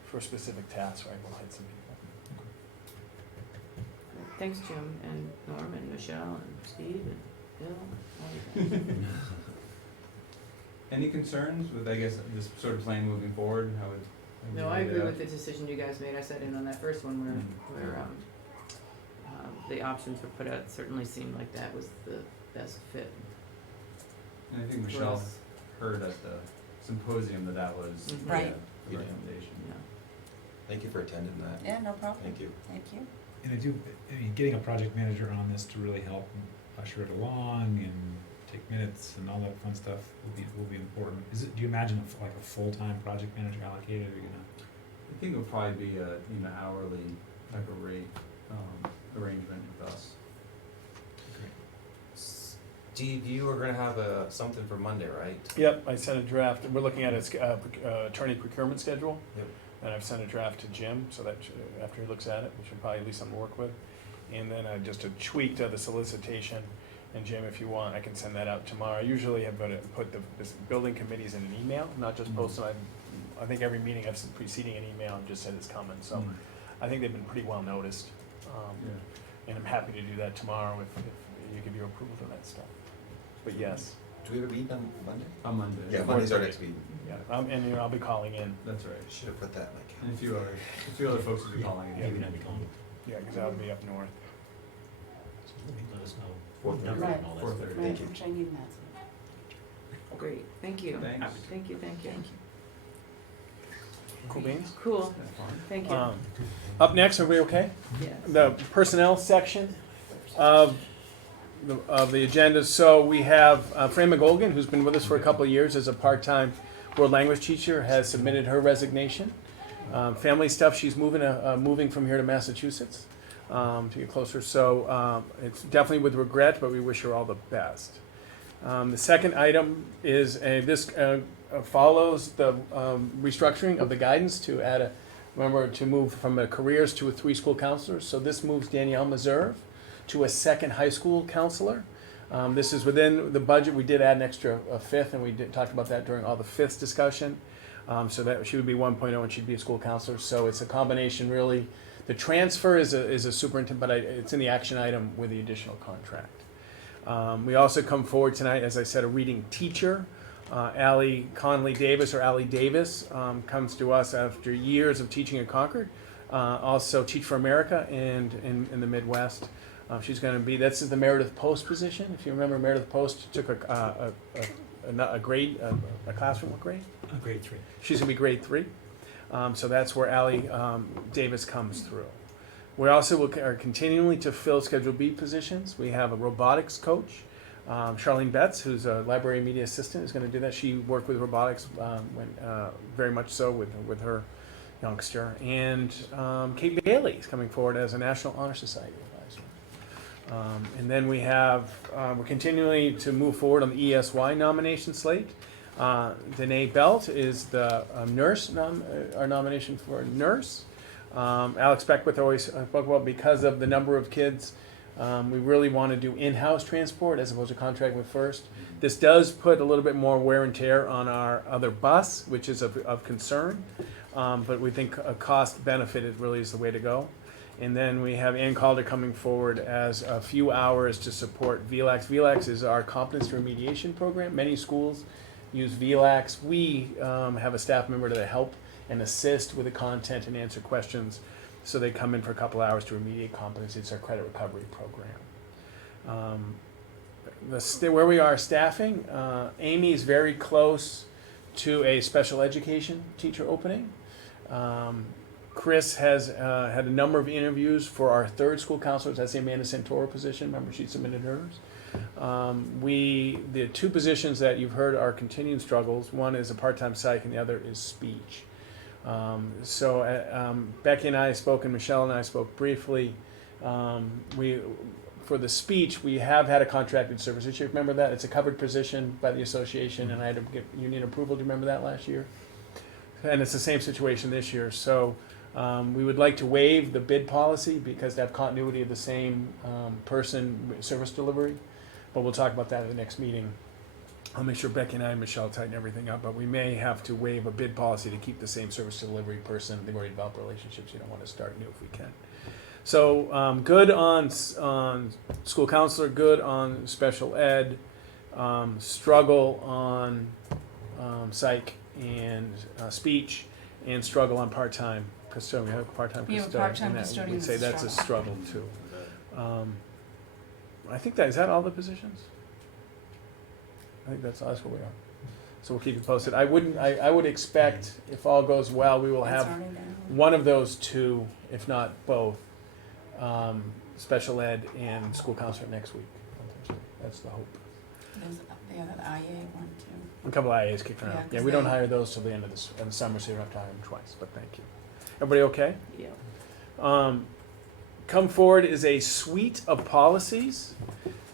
for specific tasks, right, we'll hit some people. Thanks, Jim, and Norm, and Michelle, and Steve, and Bill, all you guys. Any concerns with, I guess, this sort of plan moving forward, how it? No, I agree with the decision you guys made. I sat in on that first one where the options were put out. It certainly seemed like that was the best fit. And I think for Michelle us. heard at the symposium that was Mhm. Right. the recommendation. Yeah. Thank you for attending that. Yeah, no problem. Thank you. Thank you. And I mean, getting a project manager on this to really help usher it along and take minutes and all that fun stuff will be important. Do you imagine like a full-time project manager allocated, or you gonna? I think it would probably be a, hourly type of rate, arrangement with us. Steve, you were gonna have something for Monday, right? Yep, I sent a draft, we're looking at a attorney procurement schedule. Yep. And I've sent a draft to Jim, so that after he looks at it, which will probably be something to work with. And then just a tweak to the solicitation, and Jim, if you want, I can send that out tomorrow. I usually have put the building committees in an email, not just post them. I think every meeting I've preceding an email and just said it's coming, so I think they've been pretty well noticed. And I'm happy to do that tomorrow if you give your approval to that stuff. But yes. Do we have a meeting on Monday? On Monday. Yeah, Monday's our next meeting. Yeah, and I'll be calling in. That's right. Should have put that in my And calendar. a few other folks will be calling in. Yeah. Yeah, because I'll be up north. Let us know. 4:30. Right. 4:30. Right, which I need that. Great, thank you. Thanks. Thank you. Cool beans. Cool, thank you. Up next, are we okay? Yes. The personnel section of the agenda. So we have Fran McGolgan, who's been with us for a couple of years as a part-time world language teacher, has submitted her resignation. Family stuff, she's moving from here to Massachusetts to get closer. So it's definitely with regret, but we wish her all the best. The second item is this follows the restructuring of the guidance to add to move from a careers to a 3 school counselors. So this moves Danielle Meserve to a second high school counselor. This is within the budget. We did add an extra fifth, and we did talk about that during all the fifths discussion. So that she would be 1.0 and she'd be a school counselor. So it's a combination, really. The transfer is a superintendent, but it's in the action item with the additional contract. We also come forward tonight, as I said, a reading teacher. Allie Conley Davis, or Allie Davis, comes to us after years of teaching in Concord. Also Teach for America and in the Midwest. She's going to be, this is the Meredith Post position. If you remember, Meredith Post took a classroom, what grade? Grade 3. She's going to be grade 3. So that's where Allie Davis comes through. We also are continuing to fill Schedule B positions. We have a robotics coach. Charlene Betts, who's a library media assistant, is going to do that. She worked with robotics very much so with her youngster. And Kate Bailey is coming forward as a National Honor Society advisor. And then we have, we're continuing to move forward on the ESY nomination slate. Danae Belt is the nurse, our nomination for nurse. Alex Beckwith always spoke about, because of the number of kids, we really want to do in-house transport as opposed to contract with First. This does put a little bit more wear and tear on our other bus, which is of concern, but we think a cost benefit really is the way to go. And then we have Ann Calder coming forward as a few hours to support VLAX. VLAX is our competence remediation program. Many schools use VLAX. We have a staff member to help and assist with the content and answer questions. So they come in for a couple hours to remediate competence. It's our credit recovery program. Where we are staffing, Amy is very close to a special education teacher opening. Chris has had a number of interviews for our 3rd school counselors. That's the Amanda Santoro position. Remember, she submitted hers. The 2 positions that you've heard are continuing struggles. One is a part-time psych and the other is speech. Becky and I spoke, and Michelle and I spoke briefly. For the speech, we have had a contracted service issue. Remember that? It's a covered position by the association, and I had to get union approval. Do you remember that last year? And it's the same situation this year. So we would like to waive the bid policy because they have continuity of the same person service delivery. But we'll talk about that at the next meeting. I'll make sure Becky and I and Michelle tighten everything up, but we may have to waive a bid policy to keep the same service delivery person. They've already developed relationships. You don't want to start new if we can. So good on school counselor, good on special ed, struggle on psych and speech, and struggle on part-time custodian. We have a part-time We have a custodian. part-time and that- custodian We'd say that's that's a a struggle too. I think is that all the positions? I think that's where we are. So we'll keep you posted. I would expect, if all goes well, we will That's have already done. one of those 2, if not both, special ed and school counselor next week. That's the hope. There's the IA one too. A couple of IAs kicked Yeah, around. 'cause Yeah, we don't they- hire those till the end of the summer, so you don't have to hire them twice, but thank you. Everybody okay? Yeah. Come forward is a suite of policies.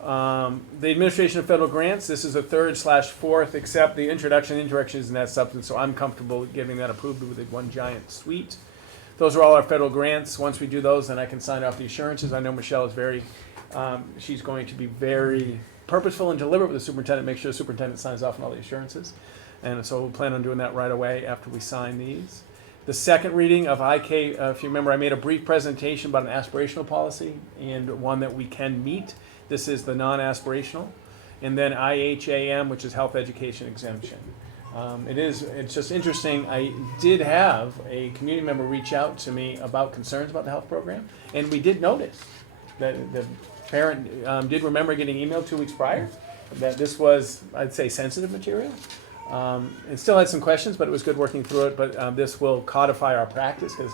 The administration of federal grants, this is a 3rd/4th, except the introduction and interaction is in that substance, so I'm comfortable giving that approved with one giant suite. Those are all our federal grants. Once we do those, then I can sign off the assurances. I know Michelle is she's going to be very purposeful and deliberate with the superintendent, make sure the superintendent signs off on all the assurances. And so we'll plan on doing that right away after we sign these. The second reading of IK, if you remember, I made a brief presentation about an aspirational policy and one that we can meet. This is the non-aspirational. And then IHAM, which is health education exemption. It's just interesting. I did have a community member reach out to me about concerns about the health program. And we did notice that the parent did remember getting emailed 2 weeks prior that this was, I'd say, sensitive material. It still had some questions, but it was good working through it. But this will codify our practice because,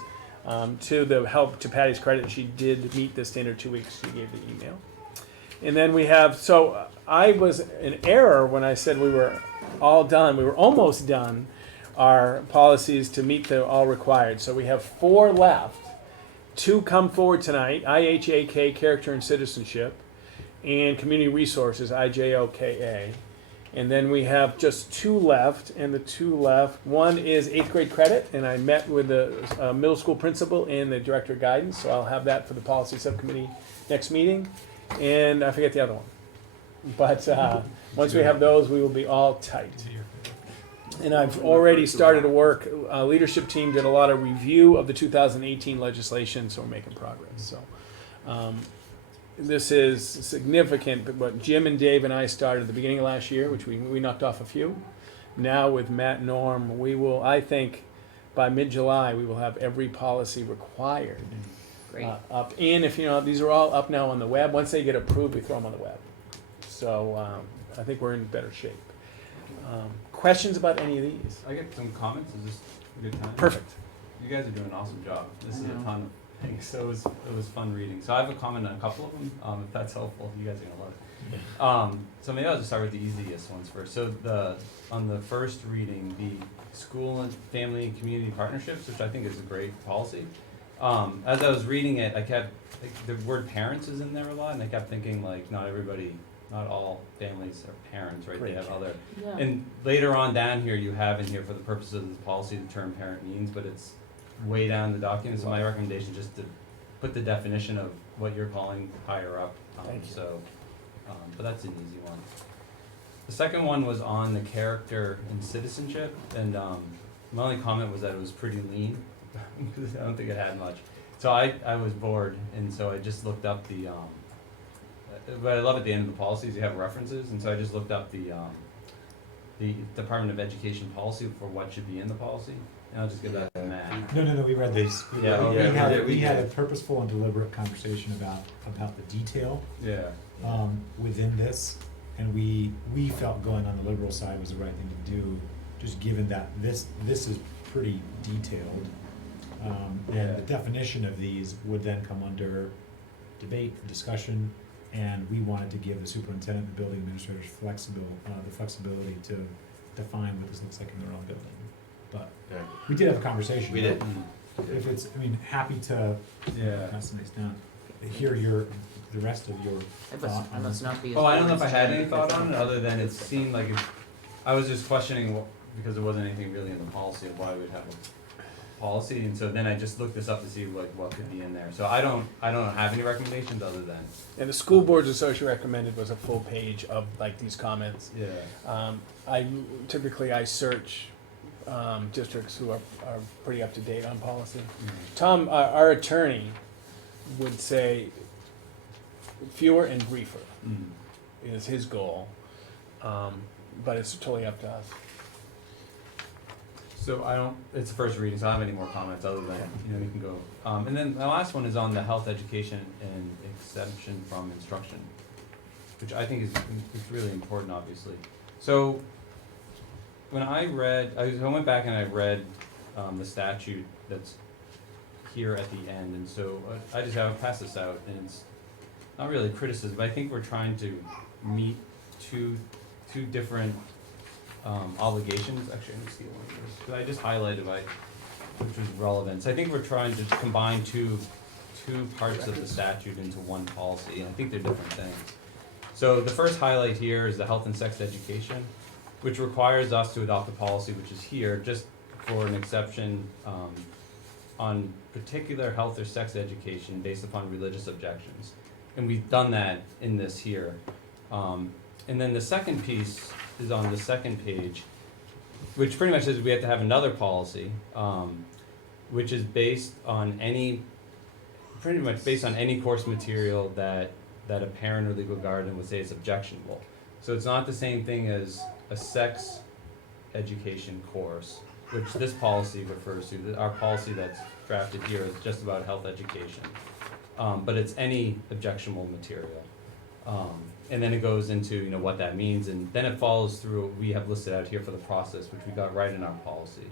to Patty's credit, she did meet the standard 2 weeks she gave the email. And then we have, so I was in error when I said we were all done. We were almost done our policies to meet the all required. So we have 4 left. 2 come forward tonight, IHAK, Character and Citizenship, and Community Resources, IJOKA. And then we have just 2 left, and the 2 left, one is 8th grade credit, and I met with the middle school principal and the director of guidance, so I'll have that for the policy subcommittee next meeting. And I forget the other one. But once we have those, we will be all tight. And I've already started to work. Leadership team did a lot of review of the 2018 legislation, so we're making progress. So this is significant. But what Jim and Dave and I started at the beginning of last year, which we knocked off a few. Now with Matt and Norm, we will, I think, by mid-July, we will have every policy required Great. up. And if these are all up now on the web. Once they get approved, we throw them on the web. So I think we're in better shape. Questions about any of these? I get some comments. Is this a good time? Perfect. You guys are doing an awesome job. This is a ton of things, so it was fun reading. So I have a comment on a couple of them, if that's helpful. You guys are gonna love it. So maybe I'll just start with the easiest ones first. So on the first reading, the school and family and community partnerships, which I think is a great policy. As I was reading it, I kept the word parents is in there a lot, and I kept thinking not all families are parents, right? They have other. Yeah. And later on down here, you have in here for the purposes of this policy the term parent means, but it's way down the document. So my recommendation is just to put the definition of what you're calling higher up. Thank you. But that's an easy one. The second one was on the character and citizenship, and my only comment was that it was pretty lean. I don't think it had much. So I was bored, and so I just looked up the. But I love at the end of the policies you have references, and so I just looked up the Department of Education policy for what should be in the policy, and I'll just give that to Matt. No, we read these. We had a did. purposeful and deliberate conversation about the detail Yeah. within this, and we felt going on the liberal side was the right thing to do, just given that this is pretty detailed. And the definition of these would then come under debate, discussion, and we wanted to give the superintendent and building administrators the flexibility to define what this looks like in their own building. But we did have a conversation. We did. If it's, happy to pass some these down. Hear the rest of your thought I on must this. not be. Oh, I don't know if I had any thought on it, other than it seemed like I was just questioning because there wasn't anything really in the policy of why we'd have a policy, and so then I just looked this up to see what could be in there. So I don't have any recommendations other than. And the school board's associate recommended was a full page of these comments. Yeah. I search districts who are pretty up to date on policy. Mm-hmm. Tom, our attorney, would say fewer and briefer is his goal, but it's totally up to us. So it's the first reading, so I don't have any more comments other than, we can go. And then my last one is on the health education and exemption from instruction, which I think it's really important, obviously. So when I went back and I read the statute that's here at the end, and so I just have to pass this out, and it's not really criticism, but I think we're trying to meet two different obligations. Actually, let me see one of those, because I just highlighted which was relevant. So I think we're trying to combine two parts of the statute into one policy, and I think they're different things. So the first highlight here is the health and sex education, which requires us to adopt a policy, which is here, just for an exception on particular health or sex education based upon religious objections. And we've done that in this here. And then the second piece is on the second page, which pretty much says we have to have another policy, which is based on any course material that a parent or legal guardian would say is objectionable. So it's not the same thing as a sex education course, which this policy refers to. Our policy that's drafted here is just about health education. but it's any objectionable material. And then it goes into, you know, what that means, and then it follows through, we have listed out here for the process, which we got right in our policy.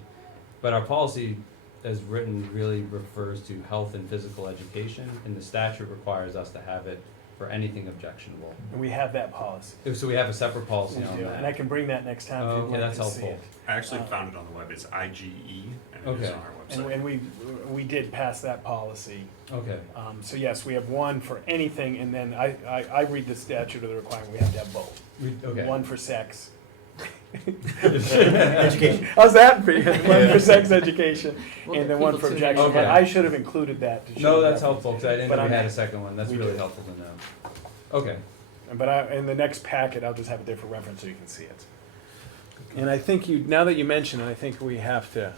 But our policy, as written, really refers to health and physical education, and the statute requires us to have it for anything objectionable. And we have that policy. So we have a separate policy We on do, that. and I can bring that next time if Okay, you'd like that's to see helpful. it. I actually found it on the web, it's IGE, and it is Okay. on our And, website. and we did pass that policy. Okay, So yes, we have one for anything, and then I read the statute of the requirement, we have to have both. okay. One for sex. Education. How's that for you? One for sex education, We'll and get then one people for tuning in. objection, but Okay. I should have included that to show. No, that's reference. helpful, because I didn't But know we I'm- had a second one, that's we really do. helpful to know. Okay, But in the next packet, I'll just have it there for reference so you can see it. And I think now that you mention it, I think we have to,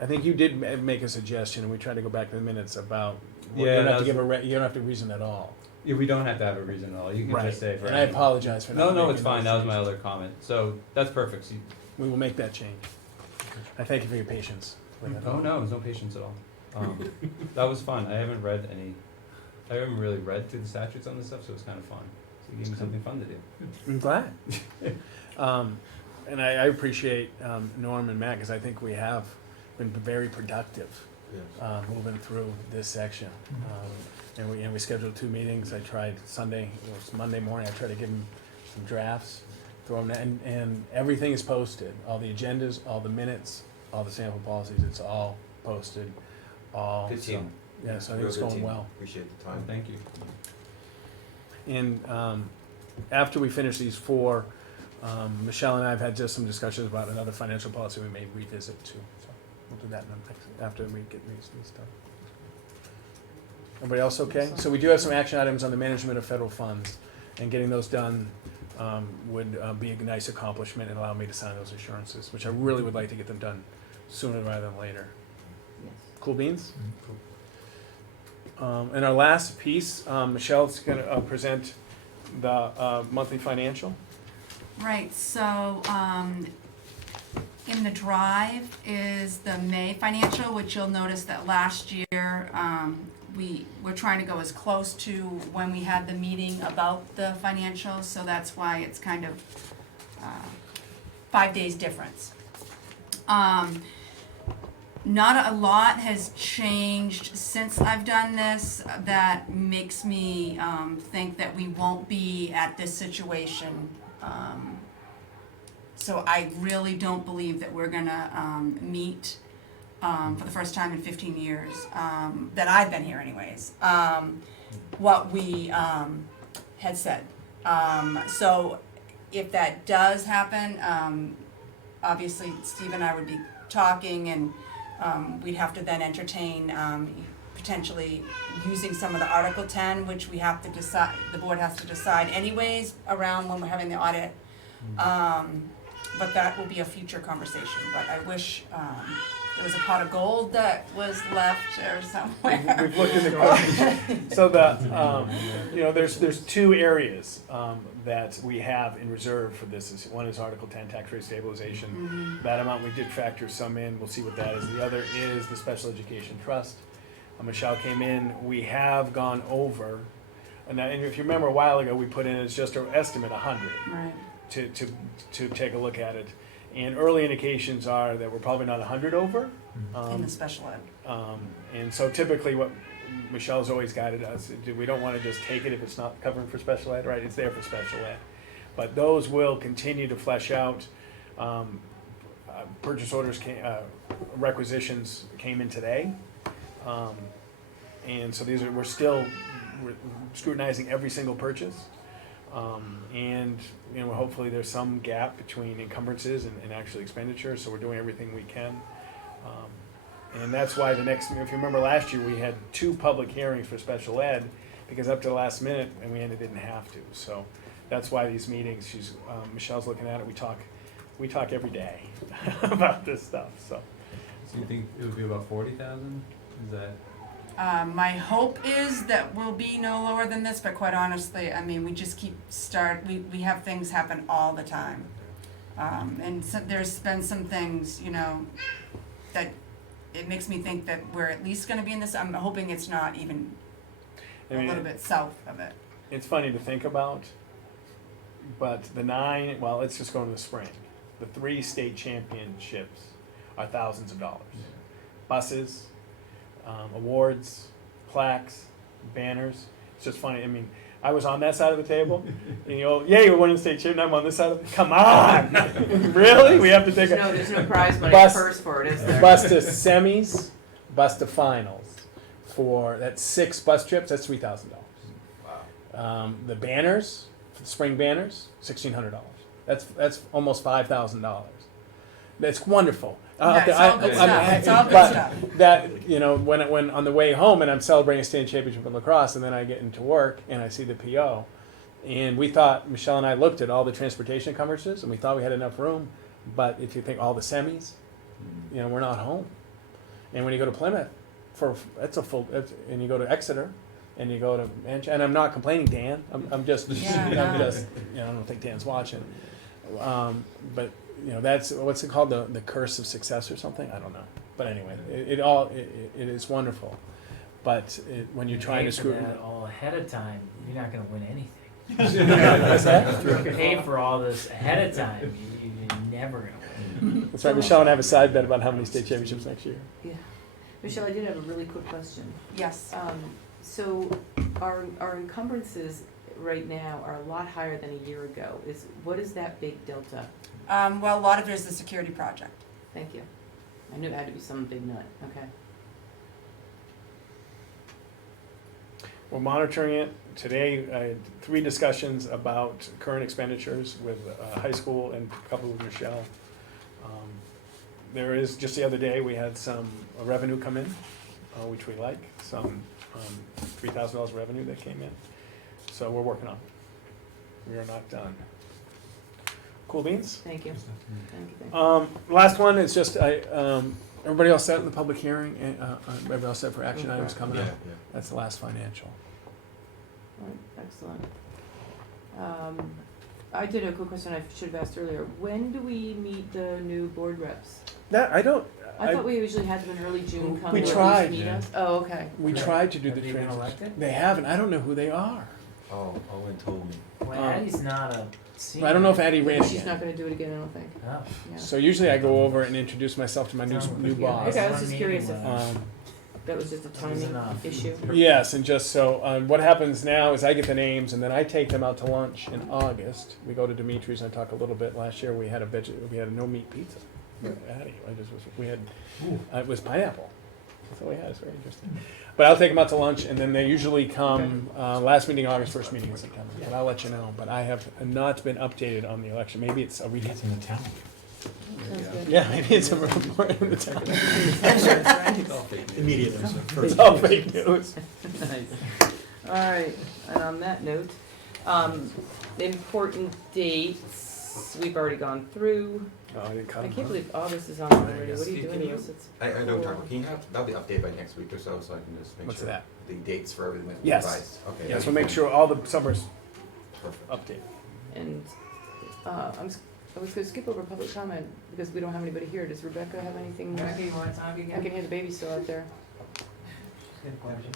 I think you did make a suggestion, and we tried to go back to the minutes about, well, Yeah, you don't have that to give was- you don't have to reason at all. yeah, we don't have to have a reason at all, you can Right. just say for And I any- apologize for No, not no, making it's fine, those that was my changes. other comment, so, that's perfect, so We will make that change. I thank you for your patience. oh, no, there's no patience at all. That was fun, I haven't really read through the statutes on this stuff, so it's kind of fun. So you gave me something fun to do. I'm glad. And I appreciate Norm and Matt, because I think we have been very productive moving through this section. And we scheduled 2 meetings. I tried Sunday, it was Monday morning, I tried to give them some drafts, throw them, and everything is posted. All the agendas, all the minutes, all the sample policies, it's all posted. Good So, team. yeah, so I think Real it's good going team. well. Appreciate the Oh, time. thank you. And after we finish these 4, Michelle and I have had just some discussions about another financial policy we may revisit too. So we'll do that after we get these done. Everybody else okay? So we do have some action items on the management of federal funds, and getting those done would be a nice accomplishment and allow me to sign those assurances, which I really would like to get them done sooner rather than later. Cool beans? And our last piece, Michelle's gonna present the monthly financial. Right, so, in the drive is the May financial, which you'll notice that last year, we were trying to go as close to when we had the meeting about the financials, so that's why it's kind of, 5 days difference. Not a lot has changed since I've done this that makes me think that we won't be at this situation. So I really don't believe that we're gonna meet for the first time in 15 years, that I've been here anyways, what we had said. So if that does happen, obviously Steve and I would be talking, and we'd have to then entertain potentially using some of the Article 10, which we have to decide, the board has to decide anyways around when we're having the audit. But that will be a future conversation, but I wish there was a pot of gold that was left or somewhere. We've looked in the questions. So there's 2 areas that we have in reserve for this. One is Article 10, tax rate stabilization. That amount, we did factor some in, we'll see what that is. The other is the special education trust. Michelle came in, we have gone over, and if you remember a while ago, we put in as just our estimate 100 Right. to take a look at it. And early indications are that we're probably not 100 over. In the special ed. And so typically what Michelle's always guided us, we don't want to just take it if it's not covering for special ed, right? It's there for special ed. But those will continue to flesh out. Purchase orders, requisitions came in today. And so we're still scrutinizing every single purchase. And hopefully there's some gap between encumbrances and actual expenditures, so we're doing everything we can. And that's why if you remember last year, we had 2 public hearings for special ed, because up to the last minute, and we didn't have to. So that's why these meetings, Michelle's looking at it, we talk every day about this stuff, so. So you think it would be about 40,000? Is that? My hope is that we'll be no lower than this, but quite honestly, we just we have things happen all the time. And so there's been some things, that it makes me think that we're at least gonna be in this. I'm hoping it's not even I a mean, little bit south of it. it's funny to think about, but the 9, well, let's just go in the spring. The 3 state championships are thousands of dollars. Buses, awards, plaques, banners. It's just funny. I mean, I was on that side of the table, and you go, yeah, you're winning the state champion. I'm on this side of the. Come on, really? We have to take There's no prize money bus- first for it, is there? bus to semis, bus to finals. For that's 6 bus trips. That's $3,000. Wow. The banners, the spring banners, $1,600. That's almost $5,000. That's wonderful. Yeah, it's all good stuff. It's all good but stuff. that when on the way home and I'm celebrating a state championship in lacrosse, and then I get into work and I see the PO, and we thought Michelle and I looked at all the transportation encumbrances and we thought we had enough room, but if you think all the semis, we're not home. And when you go to Plymouth, and you go to Exeter, and you go to Manchester, and I'm not complaining, Dan. I'm just, Yeah, I'm no. just, I don't think Dan's watching. But that's what's it called, the curse of success or something. I don't know. But anyway, it is wonderful. But when you're trying to Pay for screw, that all ahead of time, you're not going to win anything. what's that? If you pay for all this ahead of time, you're never going to win. That's right. Michelle and I have a side bet about how many state championships next year. Yeah. Michelle, I did have a really quick question. Yes. So our encumbrances right now are a lot higher than a year ago. What is that big delta? Well, a lot of it is the security project. Thank you. I knew it had to be some big nut. Okay. We're monitoring it. Today, I had 3 discussions about current expenditures with high school and a couple with Michelle. There is, just the other day, we had some revenue come in, which we like, some $3,000 revenue that came in. So we're working on it. We are not done. Cool beans? Thank you. Thank you. Last one is just, everybody all set in the public hearing? Everybody all set for action items coming up? Yeah. That's the last financial. All right, excellent. I did a quick question I should have asked earlier. When do we meet the new board reps? I thought we usually had them in early June come We to at tried. least meet Yeah. us. Oh, okay. We tried to do Have the they been transition. elected? They haven't. I don't know who they are. Oh, Owen told me. Well, Addie's not a senior. I don't know if Addie ran She's again. not gonna do it again, I don't think. Oh. Yeah. So usually I go over and introduce myself to my new Yeah. boss. Okay, I was One just meeting curious if was- that was just a was timing enough. issue. Yes, and just so, what happens now is I get the names and then I take them out to lunch in August. We go to Dimitri's and I talk a little bit. Last year we had a no meat pizza. Addie, it was pineapple. That's all we had. It's very interesting. But I'll take them out to lunch and then they usually come, last meeting August, first meeting in September. But I'll let you know. But I have not been updated on the election. Maybe it's a Maybe recap. it's in the town. Sounds good. Yeah, maybe it's a report in the town. Immediately. It's all fake news. Nice. All right, and on that note, important dates, we've already gone through. Oh, I didn't cut I them, can't huh? believe August is on already. What are you Steve, doing can to you- us? It's I know, cool. can you that'll be updated by next week or so I can just make What's sure. that? The dates for everything that we Yes. revised. Okay. Yes, we'll make sure all the summers Perfect. update. And I was gonna skip over public comment because we don't have anybody here. Does Rebecca have anything? Rebecca, you wanna talk I again? can hear the baby still out there. Good question.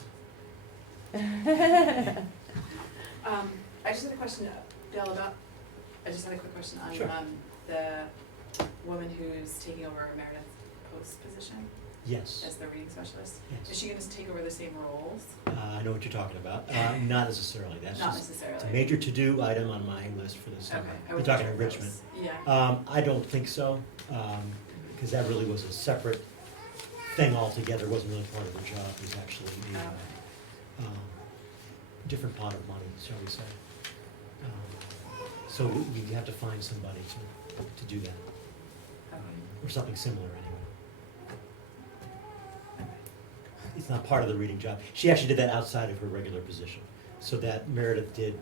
I just had a question, Dale, I just had a quick question on, Sure. The woman who's taking over Meredith's post position Yes, as the reading specialist. Is yes. she gonna take over the same roles? I know what you're talking about. Not necessarily. That's Not just, necessarily. it's a major to-do item on my list for this Okay. summer. I You're wasn't talking sure if that enrichment. was- Yeah. I don't think so, because that really was a separate thing altogether. It wasn't really part of her job. It was actually a different pot of money, shall we say. So we have to find somebody to do that, Okay. or something similar anyway. It's not part of the reading job. She actually did that outside of her regular position, so that Meredith did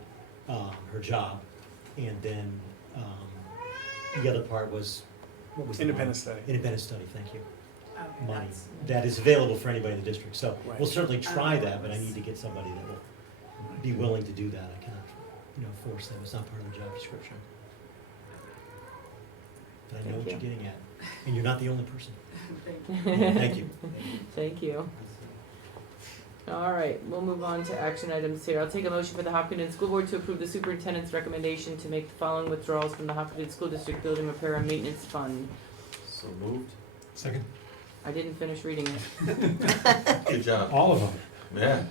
her job, and then the other part was, what was the Independent money? study. Independent study, thank you. Okay, Money that's- that is available for anybody in the district. So Right. we'll certainly try Okay. that, but I need to get somebody that will be willing to do that. I cannot, force them. It's not part of the job description. But I know what Thank you're getting at, and you're not the only person. Thank you. Thank you. Thank you. All right, we'll move on to action items here. I'll take a motion for the Hopkinton School Board to approve the superintendent's recommendation to make the following withdrawals from the Hopkinton School District Building Repair and Maintenance Fund. So moved. Second. I didn't finish reading it. Good job. All of them. Yeah.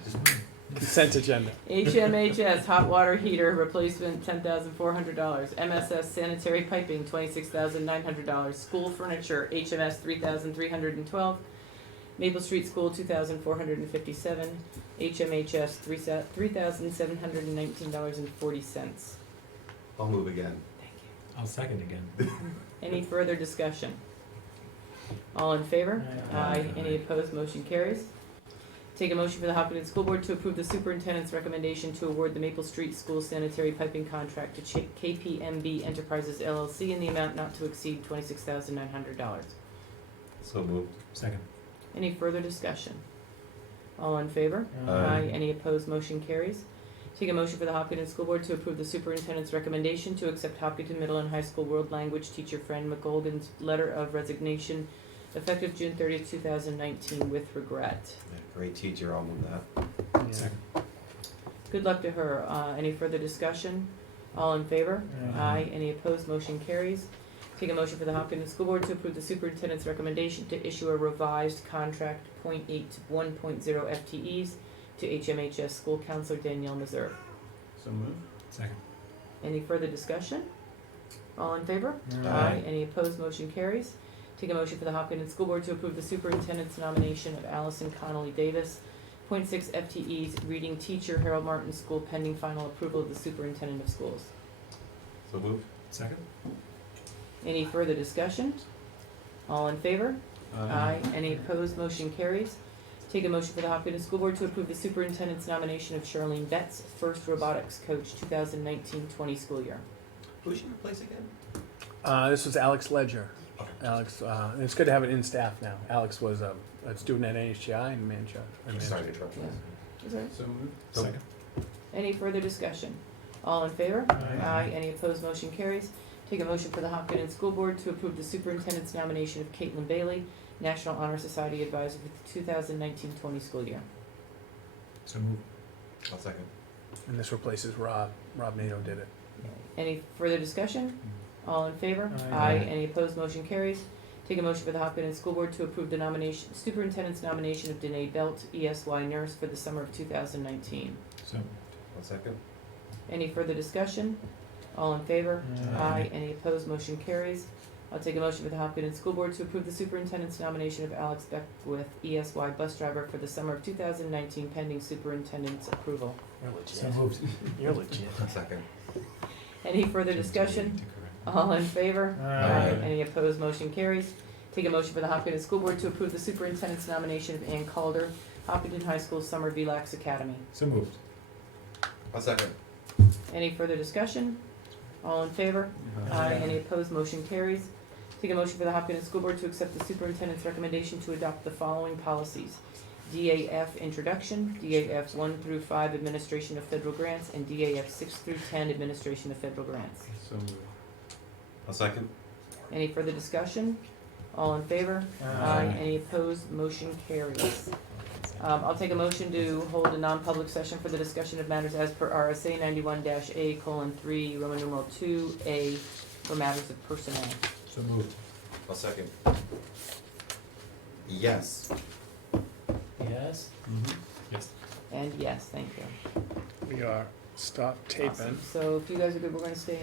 Consent agenda. HMHS hot water heater replacement, $10,400. MSS sanitary piping, $26,900. School furniture, HMS, $3,312. Maple Street School, $2,457. HMHS, $3,719.40. I'll move again. Thank you. I'll second again. Any further discussion? All in favor? Aye. Any opposed? Motion carries. Take a motion for the Hopkinton School Board to approve the superintendent's recommendation to award the Maple Street School sanitary piping contract to KPMB Enterprises LLC in the amount not to exceed $26,900. So moved. Second. Any further discussion? All in favor? Aye. Any opposed? Motion carries. Take a motion for the Hopkinton School Board to approve the superintendent's recommendation to accept Hopkinton Middle and High School World Language teacher Fran McGolgan's letter of resignation effective June 30th, 2019 with regret. Yeah, great teacher, I'll move that. Second. Good luck to her. Any further discussion? All in favor? Aye. Any opposed? Motion carries. Take a motion for the Hopkinton School Board to approve the superintendent's recommendation to issue a revised contract .8 to 1.0 FTEs to HMHS School Counselor Danielle Mazur. So moved. Second. Any further discussion? All in favor? Aye. Any opposed? Motion carries. Take a motion for the Hopkinton School Board to approve the superintendent's nomination of Allison Connolly Davis, .6 FTEs, reading teacher, Harold Martin School, pending final approval of the superintendent of schools. So moved. Second. Any further discussion? All in favor? Any opposed? Motion carries. Take a motion for the Hopkinton School Board to approve the superintendent's nomination of Charlene Betts, first robotics coach, 2019-20 school year. Who's she replace again? This was Alex Ledger. Alex, it's good to have it in staff now. Alex was a student at NHGI in Manchester. Sorry to interrupt you. Is there So moved. Second. any further discussion? All in favor? Aye. Any opposed? Motion carries. Take a motion for the Hopkinton School Board to approve the superintendent's nomination of Caitlin Bailey, National Honor Society Advisor for the 2019-20 school year. So moved. I'll second. And this replaces Rob. Rob Nato did it. Any further discussion? All in favor? Aye. Any opposed? Motion carries. Take a motion for the Hopkinton School Board to approve the nomination, superintendent's nomination of Danae Belt, ESY nurse for the summer of 2019. So. I'll second. Any further discussion? All in favor? Aye. Any opposed? Motion carries. I'll take a motion for the Hopkinton School Board to approve the superintendent's nomination of Alex Beckwith, ESY bus driver for the summer of 2019 pending superintendent's approval. You're legit. So moved. You're legit. Second. Any further discussion? All in favor? Aye. Any opposed? Motion carries. Take a motion for the Hopkinton School Board to approve the superintendent's nomination of Ann Calder, Hopkinton High School Summer VLAX Academy. So moved. I'll second. Any further discussion? All in favor? Any opposed? Motion carries. Take a motion for the Hopkinton School Board to accept the superintendent's recommendation to adopt the following policies: DAF Introduction, DAF 1 through 5 Administration of Federal Grants, and DAF 6 through 10 Administration of Federal Grants. So moved. I'll second. Any further discussion? All in favor? Any opposed? Motion carries. I'll take a motion to hold a non-public session for the discussion of matters as per RSA 91-A:3, Roman numeral 2A, for matters of personnel. So moved. I'll second. Yes. Yes? Yes. And yes, thank you. We are stop taping. Awesome. So if you guys are good, we're gonna stay